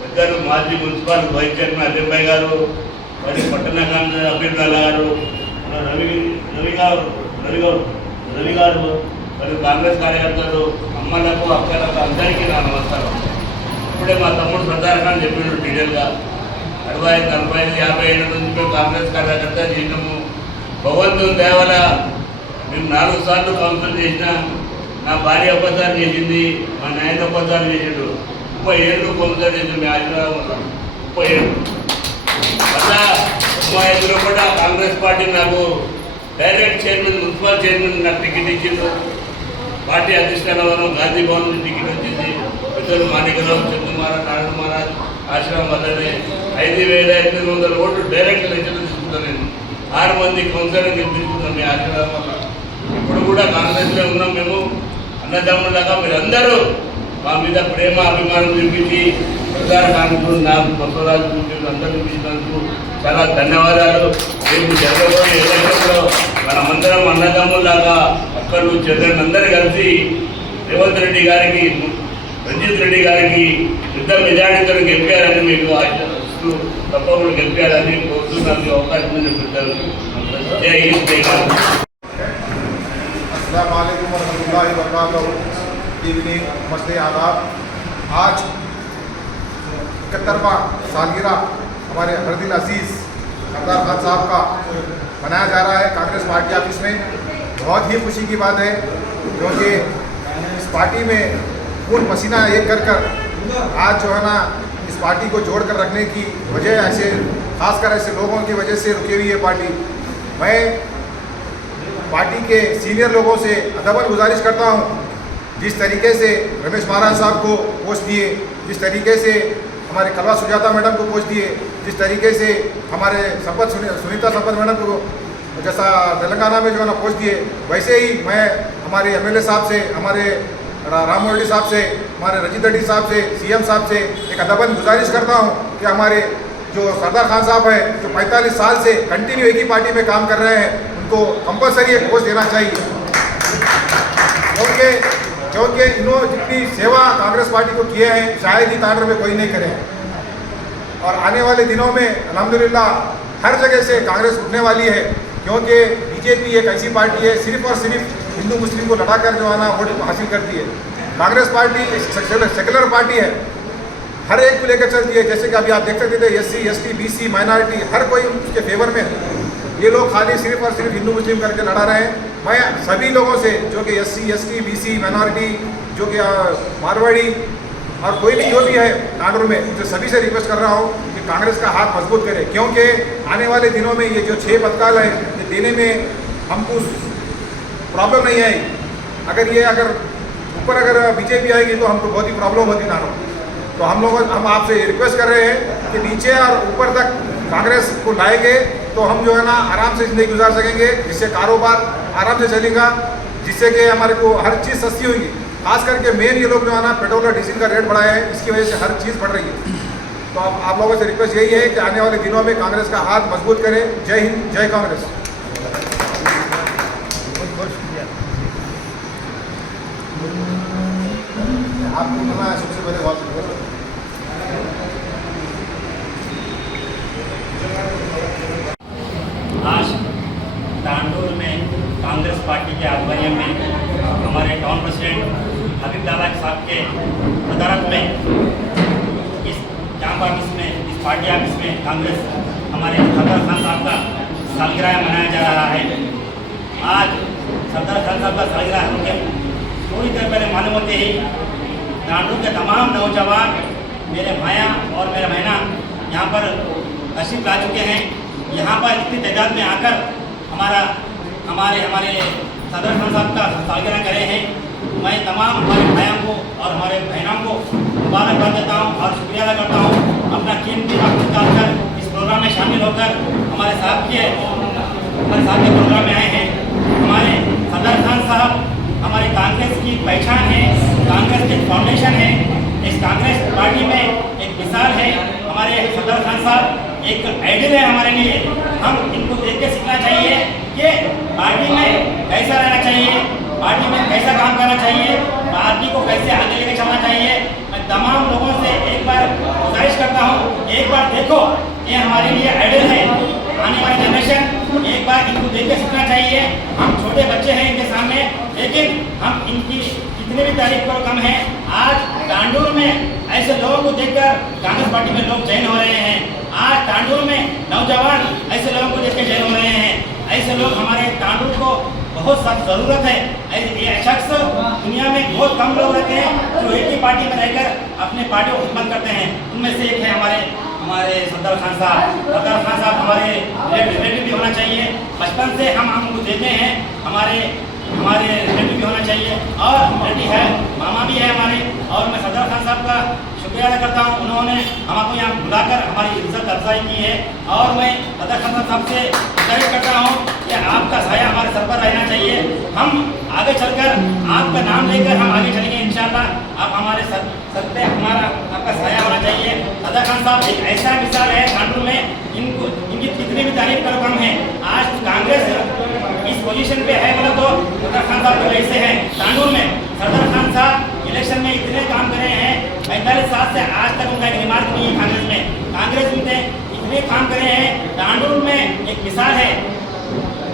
పెద్దలు మాజీ మున్సిపల్ వైస్ చైర్మన్ అజయ్ గారు, మరి పట్టణ కాంగ్రెస్ అభ్యర్థుల గారు, రవి గారు మరి కాంగ్రెస్ కార్యకర్తలు, అమ్మలకు అక్కలకు అందరికీ నా నమస్కారం. ఇప్పుడే మా తమ్ముడు సర్దార్ ఖాన్ చెప్పాడు డీటెయిల్గా 65, 45, 50 ఏళ్ళ నుంచి మేము కాంగ్రెస్ కార్యకర్త చేసినాము. భగవంతుని దేవల మేము 4 సార్లు కౌన్సిల్ చేసినా, నా భార్య ఒక్కసారి చేసింది, మా నాయన ఒక్కసారి చేసాడు. 30 ఏళ్ళు కౌన్సిల్ చేసింది. మీ ఆశీర్వాదం వల్ల 30 ఏళ్ళు. మళ్ళా 35లో కూడా కాంగ్రెస్ పార్టీ నాకు డైరెక్ట్ చైర్మన్, మున్సిపల్ చైర్మన్ నాకు టికెట్ ఇచ్చిండు. పార్టీ అధిష్టానం గాంధీ భవన్ నుంచి టికెట్ వచ్చింది. పెద్దలు మాణికరావు, చంద్ర మహారాజ్, నారాయణ మహారాజ్ ఆశ్రమం వల్లనే 5,800 ఓట్లు డైరెక్ట్ లెక్కలు తీసుకుంటాను. నేను 6 మంది కౌన్సిలర్ గెలిపించుకున్నాం మీ ఆశీర్వాదం వల్ల. ఇప్పుడు కూడా కాంగ్రెస్లో ఉన్నాం మేము. అన్నదమ్ములాగా మీరందరూ మా మీద ప్రేమ అభిమానం చూపించి సర్దార్ ఖాన్కు, నాకు బసవరాజు చూపించి అందరూ చూపించినందుకు చాలా ధన్యవాదాలు. రేపు జరగబోయే ఎలక్షన్లో మనమందరం అన్నదమ్ములాగా అక్కలు చెల్లెళ్ళు అందరూ కలిసి రేవంత్ రెడ్డి గారికి, రంజిత్ రెడ్డి గారికి పెద్ద మెజారిటీతో గెలిపారని మీకు ఆశిస్తూ తప్పకుండా గెలిపారని కోరుతున్నందుకు అవకాశం ఉంది పెద్దలు. జై హింద్, జై కాంగ్రెస్. अस्सलाम वालेकुम वरहमतुल्लाहि वबरकातुहू। इवनिंग, नमस्ते, आदाब। आज 71वां सालगिरह हमारे हरदिल अजीज़ सरदार खान साहब का मनाया जा रहा है कांग्रेस पार्टी ऑफिस में। बहुत ही खुशी की बात है क्योंकि इस पार्टी में खून पसीना एक कर आज जो है ना इस पार्टी को जोड़ कर रखने की वजह ऐसे खासकर ऐसे लोगों की वजह से रुकी हुई है पार्टी। मैं पार्टी के सीनियर लोगों से अदबन गुजारिश करता हूं, जिस तरीके से रमेश महाराज साहब को पोस्ट दिए, जिस तरीके से हमारे कलवा सुजाता मैडम को पोस्ट दिए, जिस तरीके से हमारे सुनीता संपत मैडम को जैसा तेलंगाना में जो है ना पोस्ट दिए, वैसे ही मैं हमारे MLA साहब से, हमारे राम रेड्डी साहब से, हमारे रंजीत रेड्डी साहब से, CM साहब से एक अदबन गुजारिश करता हूं कि हमारे जो सरदार खान साहब हैं, जो 45 साल से कंटिन्यू एक ही पार्टी में काम कर रहे हैं, उनको कंपलसरी एक पोस्ट देना चाहिए। क्योंकि इन्होंने जितनी सेवा कांग्रेस पार्टी को किए हैं शायद ही तांडर में कोई नहीं करे। और आने वाले दिनों में अल्हम्दुलिल्लाह हर जगह से कांग्रेस उठने वाली है, क्योंकि बीजेपी एक ऐसी पार्टी है सिर्फ और सिर्फ हिंदू मुस्लिम को लड़ाकर जो है ना वोट हासिल करती है। कांग्रेस पार्टी सेकुलर पार्टी है, हर एक को लेकर चलती है। जैसे कि अभी आप देख सकते थे SC, ST, BC, माइनॉरिटी हर कोई उसके फेवर में है। ये लोग खाली सिर्फ और सिर्फ हिंदू मुस्लिम करके लड़ा रहे हैं। मैं सभी लोगों से जो कि SC, ST, BC, माइनॉरिटी, जो कि मारवाड़ी और कोई भी जो भी है नागौर में, उनसे सभी से रिक्वेस्ट कर रहा हूँ कि कांग्रेस का हाथ मजबूत करें, क्योंकि आने वाले दिनों में ये जो 6 पदकाल है ये देने में हमको प्रॉब्लम नहीं आएगी। अगर ऊपर बीजेपी आएगी तो हमको बहुत ही प्रॉब्लम होती नागौर। तो हम आपसे रिक्वेस्ट कर रहे हैं कि नीचे और ऊपर तक कांग्रेस को लाएंगे तो हम जो है ना आराम से ज़िंदगी गुजार सकेंगे, जिससे कारोबार आराम से चलेगा, जिससे कि हमारे को हर चीज़ सस्ती होगी। खास करके मेन ये लोग जो है ना पेट्रोल और डीजल का रेट बढ़ाया है, इसकी वजह से हर चीज़ बढ़ रही है। तो आप लोगों से रिक्वेस्ट यही है कि आने वाले दिनों में कांग्रेस का हाथ मजबूत करें। जय हिंद, जय कांग्रेस। आपको सबसे पहले बात आज तांडूर में कांग्रेस पार्टी के आध्वर्य में हमारे टाउन प्रेसिडेंट हबीब दादा साहब के सदारत में इस कैंप ऑफिस में, इस पार्टी ऑफिस में कांग्रेस हमारे सरदार खान साहब का सालगिरह मनाया जा रहा है। आज सरदार खान साहब का सालगिरह मुझे थोड़ी देर पहले मालूम होते ही तांडूर के तमाम नौजवान, मेरे भाइयाँ और मेरे बहना यहाँ पर तशरीफ ला चुके हैं। यहाँ पर इतनी तादाद में आकर हमारे सरदार खान साहब का सालगिरह करे हैं। मैं तमाम हमारे भाइयों को और हमारे बहनों को मुबारकबाद देता हूँ और शुक्रिया अदा करता हूँ अपना कीमती वक्त निकालकर इस प्रोग्राम में शामिल होकर हमारे साथ के प्रोग्राम में आए हैं। हमारे सदर खान साहब हमारे कांग्रेस की पहचान है, कांग्रेस की फाउंडेशन है। इस कांग्रेस पार्टी में एक मिसाल है। हमारे सदर खान साहब एक आइडियल है हमारे लिए। हम इनको देख के सीखना चाहिए कि पार्टी में कैसा रहना चाहिए, पार्टी में कैसा काम करना चाहिए, पार्टी को कैसे आगे लेके चलना चाहिए। मैं तमाम लोगों से एक बार गुजारिश करता हूँ, एक बार देखो, ये हमारे लिए आइडियल है। आने वाली जनरेशन एक बार इनको देख के सीखना चाहिए। हम छोटे बच्चे हैं इनके सामने, लेकिन हम इनकी कितनी भी तारीफ करो कम है। आज तांडूर में ऐसे लोगों को देखकर कांग्रेस पार्टी में लोग जॉइन हो रहे हैं। आज तांडूर में नौजवान ऐसे लोगों को देख के जॉइन हो रहे हैं। ऐसे लोग हमारे तांडूर को बहुत सख्त जरूरत है। ये शख्स दुनिया में बहुत कम लोग रहते हैं जो एक ही पार्टी में रहकर अपने पार्टी को खिदमत करते हैं। उनमें से एक है हमारे सदर खान साहब। सदर खान साहब हमारे रिलेटिव भी होना चाहिए। बचपन से हम उनको देते हैं, हमारे रिलेटिव भी होना चाहिए और रिलेटिव है, मामा भी है हमारे। और मैं सदर खान साहब का शुक्रिया अदा करता हूँ, उन्होंने हमको यहाँ बुलाकर हमारी इज्जत अफजाई की है। और मैं सदर खान साहब से गुजारिश करता हूँ कि आपका साया हमारे सर पर रहना चाहिए। हम आगे चलकर आपका नाम लेकर हम आगे चलेंगे इंशाल्लाह। आप हमारे सर पे आपका साया होना चाहिए। सदर खान साहब एक ऐसा मिसाल है तांडूर में, इनकी कितनी भी तारीफ करो कम है। आज कांग्रेस इस पोजीशन पे है बोला तो सदर खान साहब तो ऐसे हैं तांडूर में। सदर खान साहब इलेक्शन में इतने काम करे हैं, 45 साल से आज तक उनका एक रिमार्क नहीं है कांग्रेस में। कांग्रेस में इतने काम करे हैं। तांडूर में एक मिसाल है।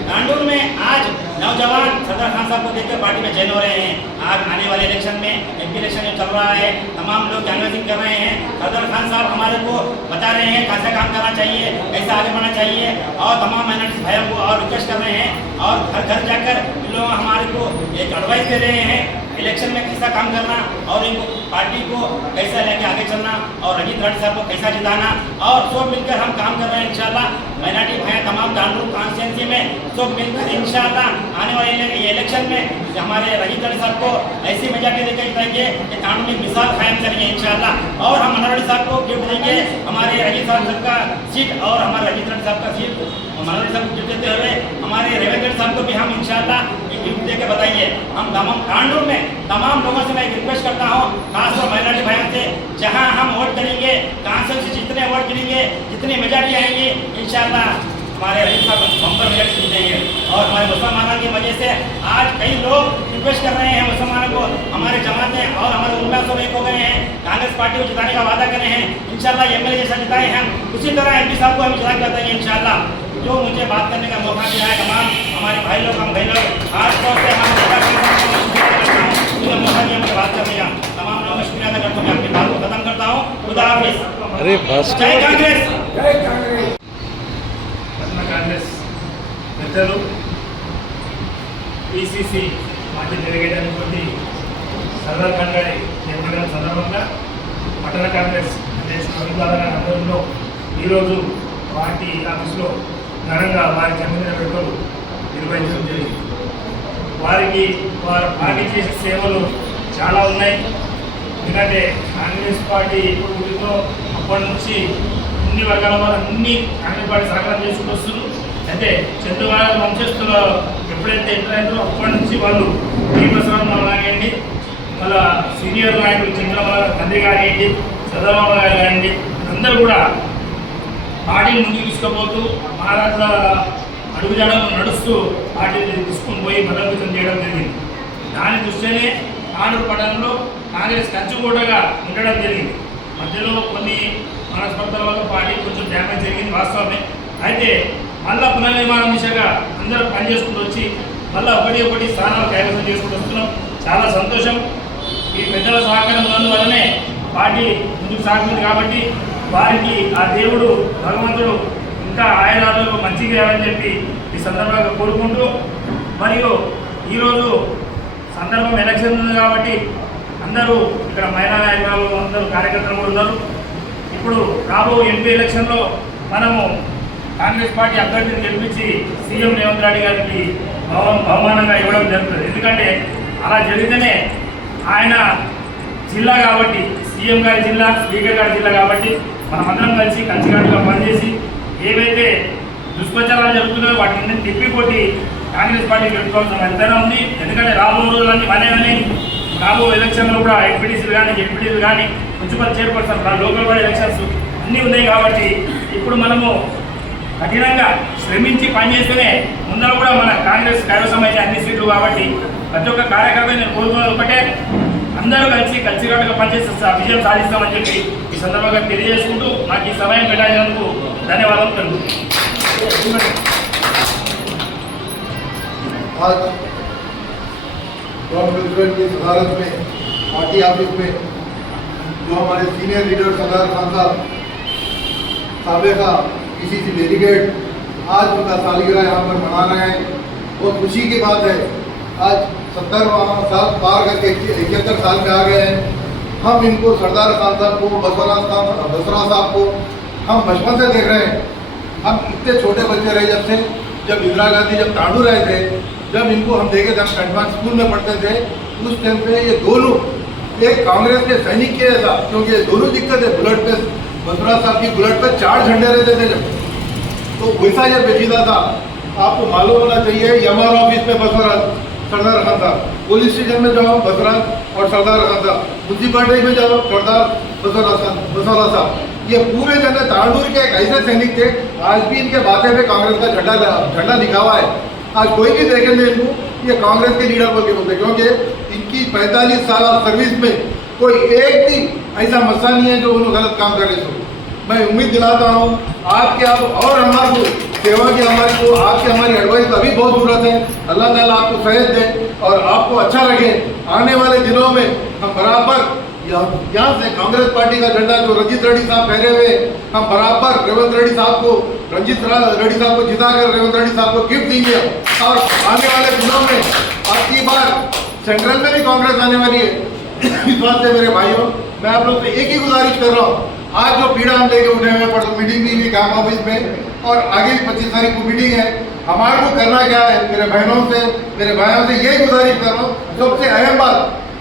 तांडूर में आज नौजवान सदर खान साहब को देखकर पार्टी में जॉइन हो रहे हैं। आज आने वाले इलेक्शन में एमपी इलेक्शन जो चल रहा है, तमाम लोग कांग्रेसिंग कर रहे हैं। सदर खान साहब हमारे को बता रहे हैं कैसा काम करना चाहिए, कैसा आगे बढ़ना चाहिए। और तमाम माइनॉरिटी भाइयों को और रिक्वेस्ट कर रहे हैं और घर घर जाकर लोग हमारे को एक एडवाइस दे रहे हैं इलेक्शन में कैसा काम करना और इनको पार्टी को कैसा लेके आगे चलना और रंजीत रेड्डी साहब को कैसा जिताना। और सब मिलकर हम काम कर रहे हैं इंशाल्लाह। माइनॉरिटी भाई तमाम तांडूर कॉन्स्टिट्यूंसी में सब मिलकर इंशाल्लाह आने वाले इलेक्शन में हमारे रंजीत रेड्डी साहब को ऐसी मेजॉरिटी देकर जिताएंगे कि तांडूर में मिसाल कायम करेंगे इंशाल्लाह। और हम मनोहर रेड्डी साहब को गिफ्ट देंगे हमारे रंजीत साहब का सीट और हमारे रंजीत रेड्डी साहब का सीट मनोहर रेड्डी साहब को गिफ्ट देते हुए हमारे रेवंत रेड्डी साहब को भी हम इंशाल्लाह गिफ्ट देकर बताइए। हम तांडूर में तमाम लोगों से मैं रिक्वेस्ट करता हूँ, खासतौर माइनॉरिटी भाइयों से, जहाँ हम वोट करेंगे, कांग्रेस से जितने वोट गिरेंगे, जितनी मेजॉरिटी आएंगी इंशाल्लाह हमारे रईस साहब बम्पर मेजॉरिटी जीतेंगे। और हमारे मुसलमानों की वजह से आज कई लोग रिक्वेस्ट कर रहे हैं मुसलमानों को, हमारे जमातें और हमारे उम्मीदवार सब एक हो गए हैं, कांग्रेस पार्टी को जिताने का वादा करे हैं। इंशाल्लाह एमएलए जैसा जिताए हम, उसी तरह एमपी साहब को हम जिता कर देंगे इंशाल्लाह। जो मुझे बात करने का मौका दिया है तमाम हमारे भाई लोग, हम भाई लोग, खासतौर से मौका दिया मुझे बात करने का, तमाम लोगों का शुक्रिया अदा करता हूँ। मैं अपनी बात को खत्म करता हूँ। खुदा हाफिज़। अरे बस जय कांग्रेस। जय कांग्रेस। కాంగ్రెస్ పెద్దలు పిసిసి మాజీ డెలిగేట్ అయినటువంటి సర్దార్ ఖాన్ గారి జన్మదిన సందర్భంగా పట్టణ కాంగ్రెస్ అధ్యక్షుల ఆధ్వర్యంలో ఈరోజు పార్టీ ఆఫీస్లో ఘనంగా వారి జన్మదిన వేడుకలు నిర్వహించడం జరిగింది. వారికి వారి పార్టీ చేసే సేవలు చాలా ఉన్నాయి. ఎందుకంటే కాంగ్రెస్ పార్టీ ఇప్పుడు ఊరిలో అప్పటి నుంచి అన్ని వర్గాల వారు అన్ని కాంగ్రెస్ పార్టీ సహకారం చేసుకుంటూ వస్తున్నారు. అయితే చంద్రబాబు వంశస్థుల ఎప్పుడైతే ఎంటర్ అయిందో అప్పటి నుంచి వాళ్ళు భీమసరావు కానివ్వండి, వాళ్ళ సీనియర్ నాయకులు చంద్రబాబు తండ్రి కానివ్వండి, చంద్రబాబు గారు కానివ్వండి, అందరూ కూడా పార్టీని ముందుకు తీసుకుపోతూ మహారాష్ట్ర అడుగుజాడలు నడుస్తూ పార్టీని తీసుకుని పోయి బలోపేతం చేయడం జరిగింది. దాని దృష్ట్యానే తాండూరు పట్టణంలో కాంగ్రెస్ కంచుకోటగా ఉండడం జరిగింది. మధ్యలో కొన్ని మనస్పర్ధల వల్ల పార్టీ కొంచెం డ్యామేజ్ జరిగింది వాస్తవమే. అయితే మళ్ళా పునర్నిర్మాణం దిశగా అందరూ పనిచేసుకుంటూ వచ్చి మళ్ళీ ఒకటి స్థానాలు కైవసం చేసుకుంటూ వస్తున్నాం. చాలా సంతోషం. ఈ పెద్దల సహకారం వల్లనే పార్టీ ముందుకు సాగుతుంది. కాబట్టి వారికి ఆ దేవుడు భగవంతుడు ఇంకా ఆయురాలు మంచిగా చేయాలని చెప్పి ఈ సందర్భంగా కోరుకుంటూ, మరియు ఈరోజు సందర్భం ఎలక్షన్ ఉంది కాబట్టి అందరూ ఇక్కడ మహిళా నాయకులు అందరూ కార్యకర్తలు కూడా ఉన్నారు. ఇప్పుడు రాబో ఎంపీ ఎలక్షన్లో మనము కాంగ్రెస్ పార్టీ అభ్యర్థిని గెలిపించి సీఎం రేవంత్ రెడ్డి గారికి బహుమానంగా ఇవ్వడం జరుగుతుంది. ఎందుకంటే అలా జరిగితేనే ఆయన జిల్లా కాబట్టి, సీఎం గారి జిల్లా, స్పీకర్ గారి జిల్లా కాబట్టి మనమందరం కలిసి కలిసికట్టుగా పనిచేసి ఏవైతే విశ్వచరాలు జరుగుతున్నాయి, వాటిని తిప్పికొట్టి కాంగ్రెస్ పార్టీ గెలుచుకోవాల్సిన ఎంతైనా ఉంది. ఎందుకంటే రాబోయే రోజులన్నీ మనమే, రాబోయే ఎలక్షన్లు కూడా ఎంపీటీసీలు కానీ జెడ్పీటీసీలు కానీ municipal chairperson local body elections అన్నీ ఉన్నాయి. కాబట్టి ఇప్పుడు మనము కఠినంగా శ్రమించి పనిచేస్తేనే ముందర కూడా మన కాంగ్రెస్ కైవసం అయితే అన్ని సీట్లు. కాబట్టి ప్రతి ఒక్క కార్యకర్త నేను కోరుకున్నది ఒకటే, అందరూ కలిసికట్టుగా పనిచేస్తే విజయం సాధిస్తామని చెప్పి ఈ సందర్భంగా తెలియజేసుకుంటూ నాకు ఈ సమయం కేటాయించినందుకు ధన్యవాదాలు తెలుపుతున్నాను. आज गवर्नमेंट प्रेसिडेंट की सदारत में पार्टी ऑफिस में जो हमारे सीनियर लीडर सरदार खान साहब का PCC डेलीगेट आज उनका सालगिरह यहाँ पर मना रहे हैं। बहुत खुशी की बात है, आज 70वां साल पार करके 71 साल में आ गए हैं। हम इनको सरदार खान साहब को, बसवराज साहब को हम बचपन से देख रहे हैं। हम इतने छोटे बच्चे रहे जब इंदिरा गांधी जब तांडू रहे थे, जब इनको हम देखे थे, हम कंटवान स्कूल में पढ़ते थे, उस टाइम पे ये दोनों एक कांग्रेस के सैनिक के ऐसा, क्योंकि ये दोनों दिक्कत है। बुलेट पे बसवराज साहब की बुलेट पे 4 झंडे रहते थे जब, तो वैसा ये पेचीदा था। आपको मालूम होना चाहिए, MR ऑफिस में बसवराज सरदार खान साहब, पुलिस स्टेशन में जाओ बसवराज और सरदार खान साहब, म्यूनसिपालिटी में जाओ सरदार बसवराज साहब। ये पूरे जगह तांडूर के एक ऐसे सैनिक थे, आज भी इनके बातें में कांग्रेस का झंडा दिखा हुआ है। आज कोई भी देखेंगे इनको ये कांग्रेस के लीडर बोल के बोलते, क्योंकि इनकी 45 साल सर्विस में कोई एक भी ऐसा मसला नहीं है जो उन्होंने गलत काम करे। तो मैं उम्मीद दिलाता हूँ आपके आप और हमारे को सेवा की हमारी एडवाइस अभी बहुत जरूरत है। अल्लाह ताला आपको सेहत दे और आपको अच्छा लगे। आने वाले दिनों में हम बराबर यहाँ से कांग्रेस पार्टी का झंडा जो रंजीत रेड्डी साहब फहरे हुए, हम बराबर रंजीत रेड्डी साहब को जिताकर रेवंत रेड्डी साहब को गिफ्ट देंगे। और आने वाले दिनों में आपकी बार सेंट्रल में भी कांग्रेस आने वाली है। इस बात से मेरे भाइयों मैं आप लोग से एक ही गुजारिश कर रहा हूँ, आज जो पीड़ा हम लेके उठे हुए पर मीटिंग भी हुई कैंप ऑफिस में और आगे भी 25 तारीख को मीटिंग है। हमारे को करना क्या है, मेरे भाइयों से यही गुजारिश कर रहा हूँ। सबसे अहम बात,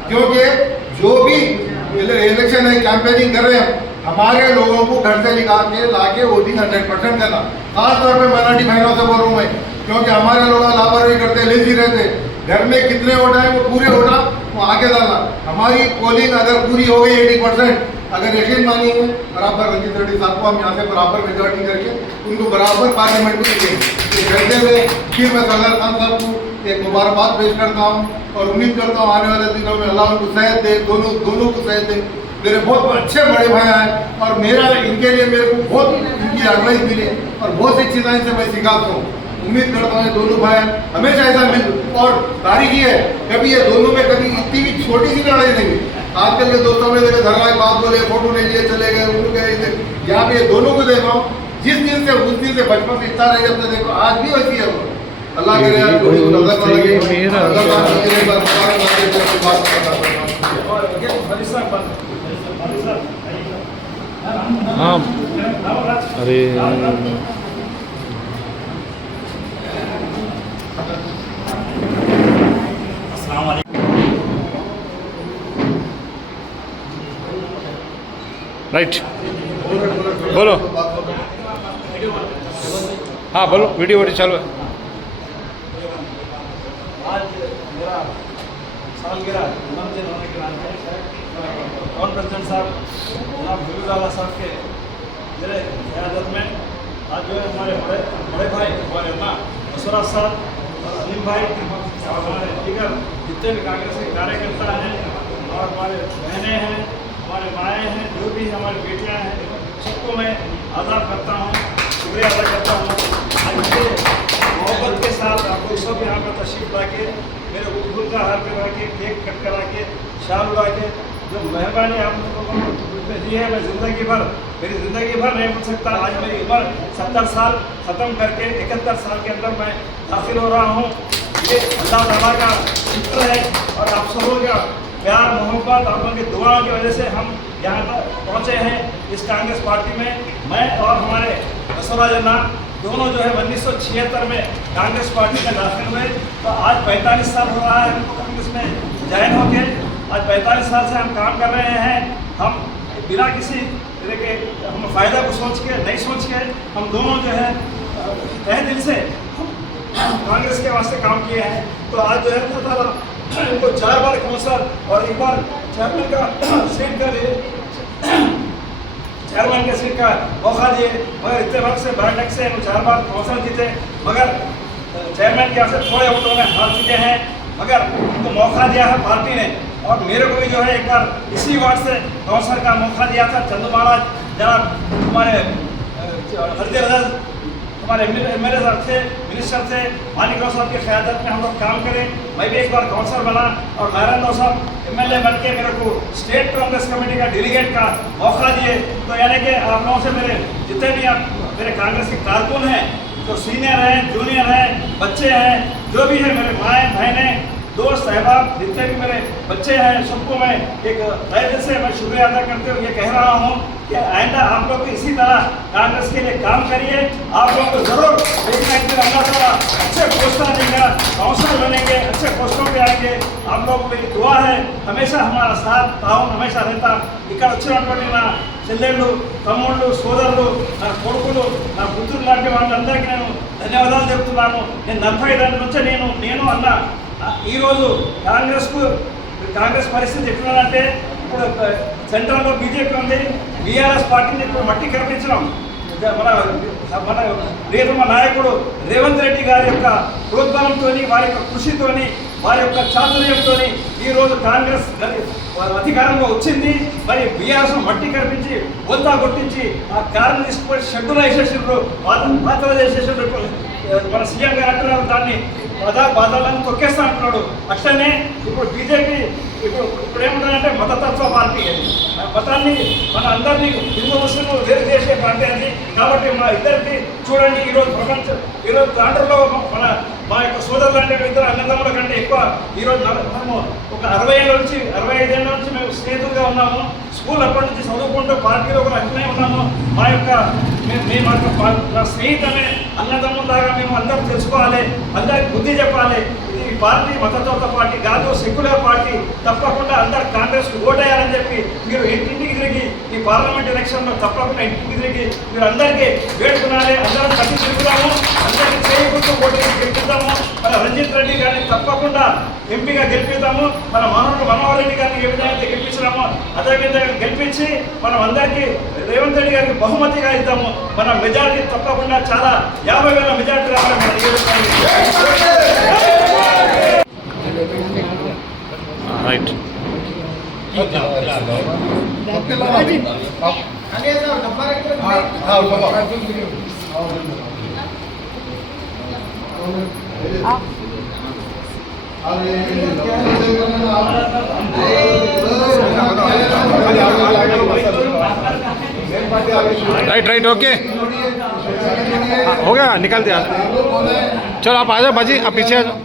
क्योंकि जो भी इलेक्शन है कैंपेनिंग कर रहे हैं, हमारे लोगों को घर से निकाल के लाके वोटिंग 100% करना। खास तौर पे माइनॉरिटी बहनों से बोल रहा हूँ मैं, क्योंकि हमारे लोग लापरवाही करते, लेजी रहते, घर में कितने वोट आए वो पूरे वोटा वो आगे डालना। हमारी पोलिंग अगर पूरी हो गई 80%, अगर यकीन मानिए बराबर रंजीत रेड्डी साहब को हम यहाँ से बराबर मेजॉरिटी करके उनको बराबर पार्लियामेंट में देंगे। कहते हुए फिर मैं सरदार खान साहब को एक मुबारकबाद पेश करता हूँ और उम्मीद करता हूँ आने वाले दिनों में अल्लाह उनको सेहत दे, दोनों को सेहत दे। मेरे बहुत अच्छे बड़े भाई हैं और मेरा इनके लिए मेरे को बहुत इनकी एडवाइस मिली और बहुत सी चीज़ें इनसे मैं सिखाता हूँ। उम्मीद करता हूँ दोनों भाई हमेशा ऐसा मिल। और तारीखी है, कभी ये दोनों में कभी इतनी भी छोटी सी लड़ाई नहीं हुई। आजकल के दोस्तों में देखो धरना की बात बोले, फोटो नहीं लिए चले गए, उनको गए। यहाँ पे ये दोनों को देखा हूँ, जिस दिन से उस दिन से बचपन से इच्छा रही जब से देखो आज भी वैसी है वो। अल्लाह करे अरे राइट बोलो, हाँ बोलो, वीडियो चालू है। आज मेरा सालगिरह जन्मदिन होने के नाते कौन प्रेसिडेंट साहब जनाब हबीबुल्लाह साहब के मेरे क़यादत में आज जो है हमारे बड़े भाई हमारे अम्मा बसवराज साहब और अनिल भाई और हमारे दीगर जितने भी कांग्रेस के कार्यकर्ता हैं और हमारे बहनें हैं, हमारे माएँ हैं, जो भी हमारी बेटियाँ हैं, सबको मैं आदाब करता हूँ, शुक्रिया अदा करता हूँ। आज मोहब्बत के साथ आप लोग सब यहाँ पर तशरीफ ला के मेरे फूल का हार लगा के केक कट करा के शाल उड़ा के जो मेहरबानी आप लोगों को दी है, मैं मेरी ज़िंदगी भर नहीं भूल सकता। आज मेरी उम्र 70 साल ख़त्म करके 71 साल के अंदर मैं दाखिल हो रहा हूँ। ये अल्लाह ताला का शुक्र है और आप सबों का प्यार मोहब्बत आप लोगों की दुआओं की वजह से हम यहाँ तक पहुँचे हैं। इस कांग्रेस पार्टी में मैं और हमारे बसवराज अण्णा दोनों जो है 1976 में कांग्रेस पार्टी में दाखिल हुए, तो आज 45 साल हो रहा है हमको कांग्रेस में ज्वाइन होके। आज 45 साल से हम काम कर रहे हैं। हम बिना किसी तरह के हम फ़ायदा को सोच के नहीं सोच के हम दोनों जो है तहे दिल किए हैं। तो आज जो है था उनको 4 बार काउंसलर और 1 बार चेयरमैन का सीट का लिए चेयरमैन के सीट का मौका दिए, मगर इतने वक्त से बैठक से 4 बार काउंसलर जीते, मगर चेयरमैन के यहाँ से थोड़े वोटों में हार चुके हैं। मगर उनको मौका दिया है पार्टी ने, और मेरे को भी जो है एक बार इसी वार्ड से काउंसलर का मौका दिया था। चंदू महाराज जनाब हमारे हमारे एमएलए साहब थे, मिनिस्टर थे, मानिकराव साहब की क़यादत में हम लोग काम करें। मैं भी एक बार काउंसलर बना और नारायण साहब एमएलए बन के मेरे को स्टेट कांग्रेस कमेटी का डेलीगेट का मौका दिए। तो यानी कि आप लोगों से मेरे जितने भी आप मेरे कांग्रेस के कारकुन हैं, जो सीनियर हैं, जूनियर हैं, बच्चे हैं, जो भी है मेरे माएँ बहनें दोस्त अहबाब जितने भी मेरे बच्चे हैं, सबको मैं एक तहे दिल से मैं शुक्रिया अदा करते हुए ये कह रहा हूँ कि आइंदा आप लोग भी इसी तरह कांग्रेस के लिए काम करिए। आप लोग को जरूर एक ना एक दिन अल्लाह ताला अच्छे पोस्टर देगा, काउंसलर बनेंगे, अच्छे पोस्टों पे आएंगे। आप लोगों को मेरी दुआ है, हमेशा हमारा साथ ताउन हमेशा रहता। ఇక్కడ వచ్చినటువంటి నా చెల్లెళ్ళు, తమ్ముళ్ళు, సోదరులు, నా కొడుకులు, నా కూతురు లాంటి వాళ్ళందరికీ నేను ధన్యవాదాలు చెప్తున్నాను. నేను 45 నుంచి నేను అన్న ఈరోజు కాంగ్రెస్ పరిస్థితి ఎట్లుందంటే, ఇప్పుడు సెంట్రల్లో బీజేపీ ఉంది, బీఆర్ఎస్ పార్టీని ఇప్పుడు మట్టి కనిపించడం మన ప్రియతమ నాయకుడు రేవంత్ రెడ్డి గారి యొక్క ప్రోద్బలంతో, వారి యొక్క కృషితో, వారి యొక్క చాతుర్యంతో ఈరోజు కాంగ్రెస్ అధికారంలో వచ్చింది. మరి బీఆర్ఎస్ మట్టి కనిపించి బొంతా కొట్టించి ఆ కారణం తీసుకుపోయి షెడ్యూల్ వేసేసిండ్రు, పాత్రలు చేసేసిండ్రు. మన సీఎం గారు అంటున్నారు దాన్ని బాధాలను తొక్కేస్తా అంటున్నాడు. అట్లనే ఇప్పుడు బీజేపీ ఇప్పుడు ఏమంటారంటే మతతత్వ పార్టీ అది, మతాన్ని మన అందరినీ హిందూ ముస్లింలు వేరు చేసే పార్టీ అది. కాబట్టి మా ఇద్దరికి చూడండి ఈరోజు దాంట్లో మా యొక్క సోదరులు అంటే ఇద్దరు అన్నదమ్ముల కంటే ఎక్కువ ఈరోజు మనము ఒక 60 ఏళ్ళ నుంచి 65 ఏళ్ళ నుంచి మేము స్నేహితులుగా ఉన్నాము. స్కూల్ అప్పటి నుంచి చదువుకుంటూ పార్టీలో కూడా అట్లనే ఉన్నాము. మా యొక్క స్నేహితులనే అన్నదమ్ములాగా మేము అందరూ తెలుసుకోవాలి, అందరికి బుద్ధి చెప్పాలి. ఈ పార్టీ మతతత్వ పార్టీ కాదు, సెక్యులర్ పార్టీ. తప్పకుండా అందరు కాంగ్రెస్కు ఓటేయాలని చెప్పి మీరు ఇంటింటికి తిరిగి ఈ పార్లమెంట్ ఎలక్షన్లో తప్పకుండా ఇంటింటికి తిరిగి మీరు అందరికీ వేడుకున్నాలి. అందరం కలిసి తిరుగుతాము, అందరికీ చేయకుండా ఓటు గెలిపిద్దాము. మన రంజిత్ రెడ్డి గారిని తప్పకుండా ఎంపీగా గెలిపిద్దాము. మన మనోహర్ రెడ్డి గారిని ఏ విధంగా గెలిపించినామో అదేవిధంగా గెలిపించి మనం అందరికీ రేవంత్ రెడ్డి గారికి బహుమతిగా ఇద్దాము. మన మెజారిటీ తప్పకుండా చాలా 50,000 మెజారిటీ రావాలి. రైట్ राइट ओके हो गया, निकल दिया। चलो आप आ जाओ बाजी, आप पीछे आ जाओ।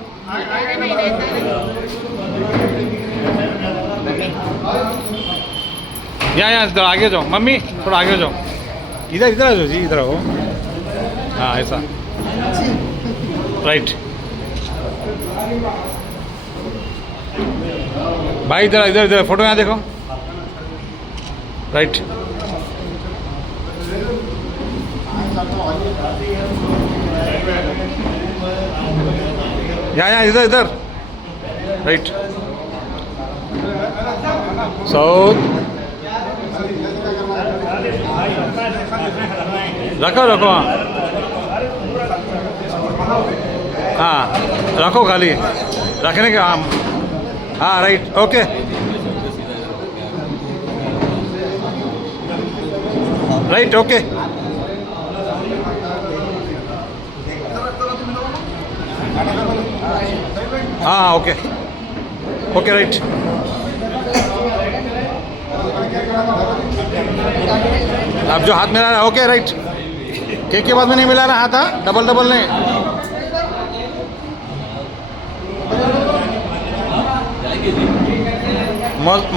यहाँ इधर आगे जाओ, मम्मी थोड़ा आगे जाओ, इधर इधर आ जाओ जी, इधर आओ। हाँ ऐसा राइट। भाई इधर इधर इधर फोटो यहाँ देखो, राइट। यहाँ इधर इधर राइट। साउथ रखो रखो, हाँ रखो खाली रखने के। हाँ राइट ओके राइट ओके। हाँ ओके ओके राइट। अब जो हाथ मिला रहा है ओके राइट। केक के बाद में नहीं मिला रहा हाथ, हाँ डबल डबल नहीं।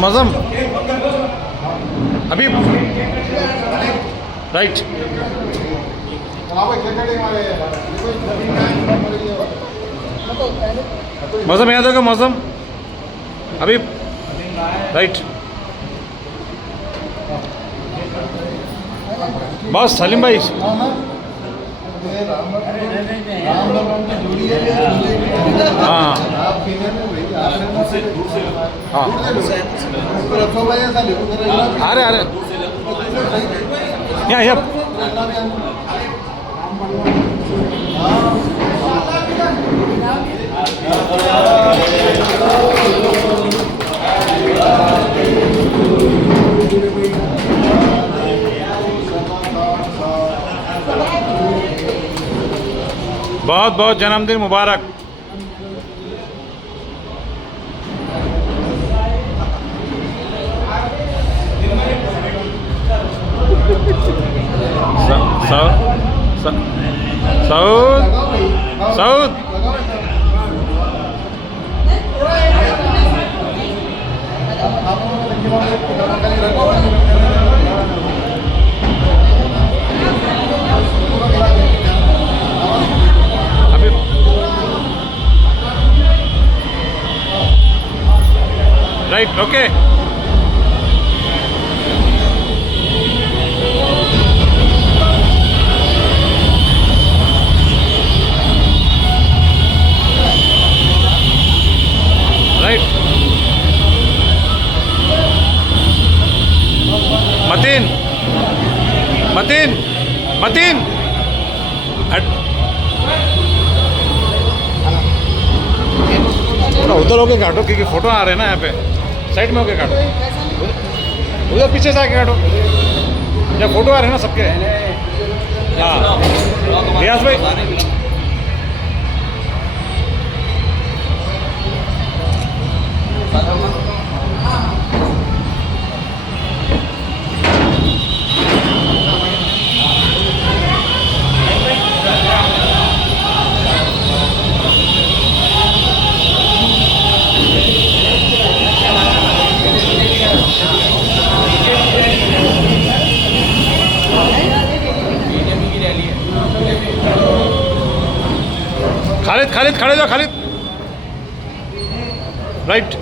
मौसम अभी राइट। मौसम याद होगा, मौसम अभी राइट। बस सलीम भाई अरे अरे या बहुत बहुत जन्मदिन मुबारक। South right okay right Mateen Mateen Mateen थोड़ा उधर होके काटो क्योंकि फोटो आ रहे हैं ना यहाँ पे। साइड में होके काटो, उधर पीछे से आके काटो, या फोटो आ रहे हैं ना सबके। हाँ रियाज भाई खालिद खालिद खड़े जाओ खालिद राइट।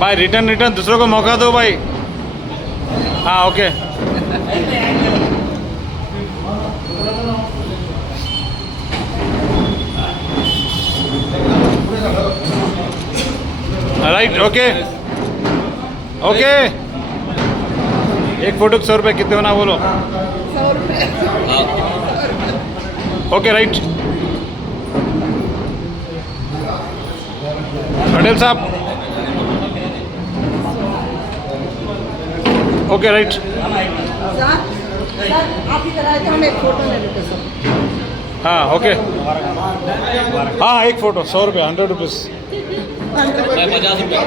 भाई रिटर्न दूसरों को मौका दो भाई। हाँ ओके राइट ओके ओके। एक फोटो को 100 रुपये कितने होना बोलो। 100 रुपये ओके राइट। पटेल साहब ओके राइट। आप इधर आए तो हम एक फोटो ले लेते सब। हाँ ओके हाँ एक फोटो 100 रुपये 100 रुपीज़। 50 रुपये।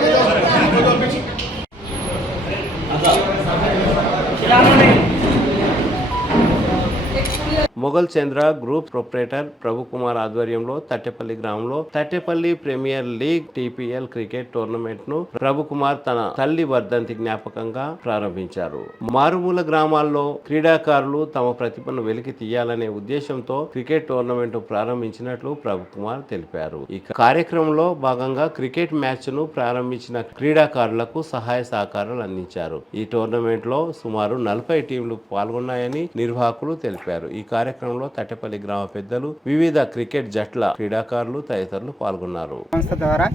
మొఘల్ చంద్ర గ్రూప్ ప్రొప్రైటర్ ప్రభుకుమార్ ఆధ్వర్యంలో తట్టెపల్లి గ్రామంలో Tattepalli premier league TPL cricket tournament ను ప్రభుకుమార్ తన తల్లి వర్ధంతి జ్ఞాపకంగా ప్రారంభించారు. మారుమూల గ్రామాల్లో క్రీడాకారులు తమ ప్రతిభను వెలికి తీయాలనే ఉద్దేశంతో క్రికెట్ టోర్నమెంట్ ప్రారంభించినట్లు ప్రభుకుమార్ తెలిపారు. ఈ కార్యక్రమంలో భాగంగా క్రికెట్ మ్యాచ్ ను ప్రారంభించిన క్రీడాకారులకు సహాయ సహకారాలు అందించారు. ఈ టోర్నమెంట్ లో సుమారు 40 టీంలు పాల్గొన్నాయని నిర్వాహకులు తెలిపారు. ఈ కార్యక్రమంలో తట్టెపల్లి గ్రామ పెద్దలు, వివిధ క్రికెట్ జట్ల క్రీడాకారులు తదితరులు పాల్గొన్నారు. సంస్థ ద్వారా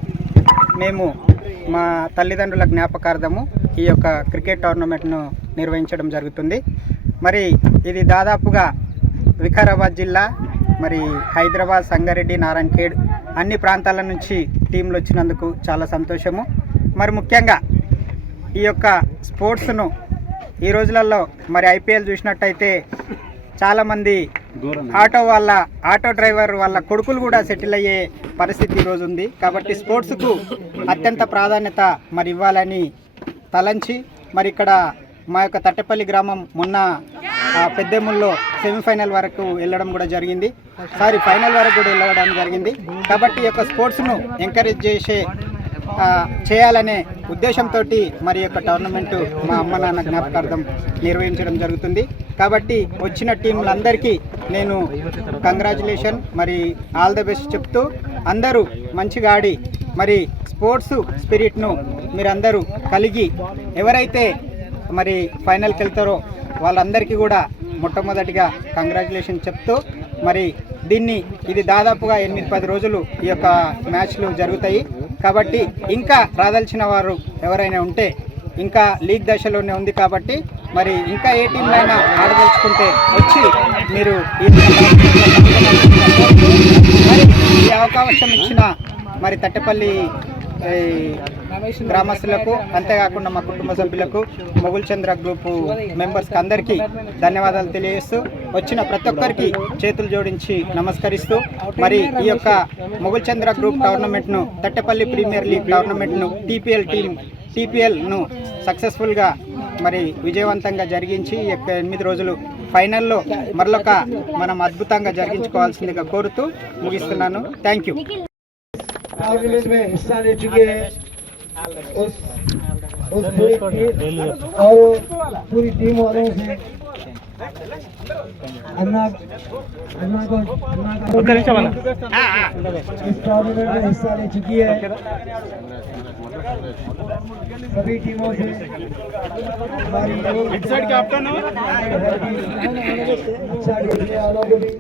మేము మా తల్లిదండ్రుల జ్ఞాపకార్థము ఈ యొక్క క్రికెట్ టోర్నమెంట్ను నిర్వహించడం జరుగుతుంది. మరి ఇది దాదాపుగా వికారాబాద్ జిల్లా, మరి హైదరాబాద్, సంగారెడ్డి, నారాయణఖేడ్ అన్ని ప్రాంతాల నుంచి టీంలు వచ్చినందుకు చాలా సంతోషము. మరి ముఖ్యంగా ఈ యొక్క స్పోర్ట్స్ను ఈ రోజులలో మరి ఐపీఎల్ చూసినట్టయితే చాలామంది ఆటో డ్రైవర్ వాళ్ళ కొడుకులు కూడా సెటిల్ అయ్యే పరిస్థితి ఈరోజు ఉంది. కాబట్టి స్పోర్ట్స్కు అత్యంత ప్రాధాన్యత మరి ఇవ్వాలని తలంచి మరి ఇక్కడ మా యొక్క తట్టెపల్లి గ్రామం మొన్న పెద్దేముల్లో సెమీఫైనల్ వరకు వెళ్ళడం కూడా జరిగింది. ఫైనల్ వరకు కూడా వెళ్ళడం జరిగింది. కాబట్టి ఈ యొక్క స్పోర్ట్స్ను ఎంకరేజ్ చేయాలనే ఉద్దేశంతో మరి యొక్క టోర్నమెంటు మా అమ్మ నాన్న జ్ఞాపకార్థం నిర్వహించడం జరుగుతుంది. కాబట్టి వచ్చిన టీంలందరికీ నేను కంగ్రాచులేషన్, మరి ఆల్ ద బెస్ట్ చెప్తూ అందరూ మంచిగా ఆడి మరి స్పోర్ట్స్ స్పిరిట్ను మీరందరూ కలిగి ఎవరైతే మరి ఫైనల్కి వెళ్తారో వాళ్ళందరికీ కూడా మొట్టమొదటిగా కంగ్రాచులేషన్ చెప్తూ మరి ఇది దాదాపుగా 8-10 రోజులు ఈ యొక్క మ్యాచ్లు జరుగుతాయి. కాబట్టి ఇంకా రాదలిచిన వారు ఎవరైనా ఉంటే ఇంకా లీగ్ దశలోనే ఉంది కాబట్టి మరి ఇంకా ఏ టీంలైనా ఆడదలుచుకుంటే వచ్చి మీరు ఈ అవకాశం ఇచ్చిన మరి తట్టెపల్లి గ్రామస్తులకు, అంతేకాకుండా మా కుటుంబ సభ్యులకు, మొగుల్ చంద్ర గ్రూప్ మెంబర్స్కి అందరికీ ధన్యవాదాలు తెలియజేస్తూ వచ్చిన ప్రతి ఒక్కరికి చేతులు జోడించి నమస్కరిస్తూ మరి ఈ యొక్క మొగుల్ చంద్ర గ్రూప్ టోర్నమెంట్ను, తట్టెపల్లి ప్రీమియర్ లీగ్ టోర్నమెంట్ను టీపీఎల్ను సక్సెస్ఫుల్గా మరి విజయవంతంగా జరిగించి ఈ యొక్క 8 రోజులు ఫైనల్లో మరొక మనం అద్భుతంగా జరిగించుకోవాల్సిందిగా కోరుతూ ముగిస్తున్నాను. Thank you. टूर्नामेंट में हिस्सा ले चुके हैं उस पूरी टीम वालों से अन्ना को इस टूर्नामेंट में हिस्सा ले चुकी है सभी टीमों से हमारी वालों को भी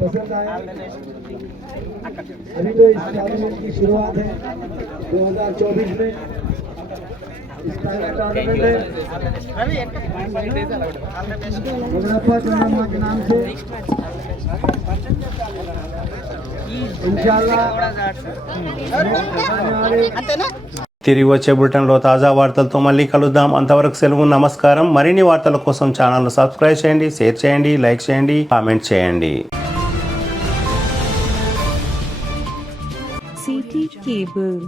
पसंद आया। अभी तो इस टूर्नामेंट की शुरुआत है 2024 में इस टूर्नामेंट में मुजफ्फर टूर्नामेंट के नाम से इंशाल्लाह తిరిగి వచ్చే బులెటిన్లో తాజా వార్తలతో మళ్ళీ కలుద్దాం. అంతవరకు సెలవు, నమస్కారం. మరిన్ని వార్తల కోసం ఛానల్ను సబ్స్క్రైబ్ చేయండి, షేర్ చేయండి, లైక్ చేయండి, కామెంట్ చేయండి. CT Cable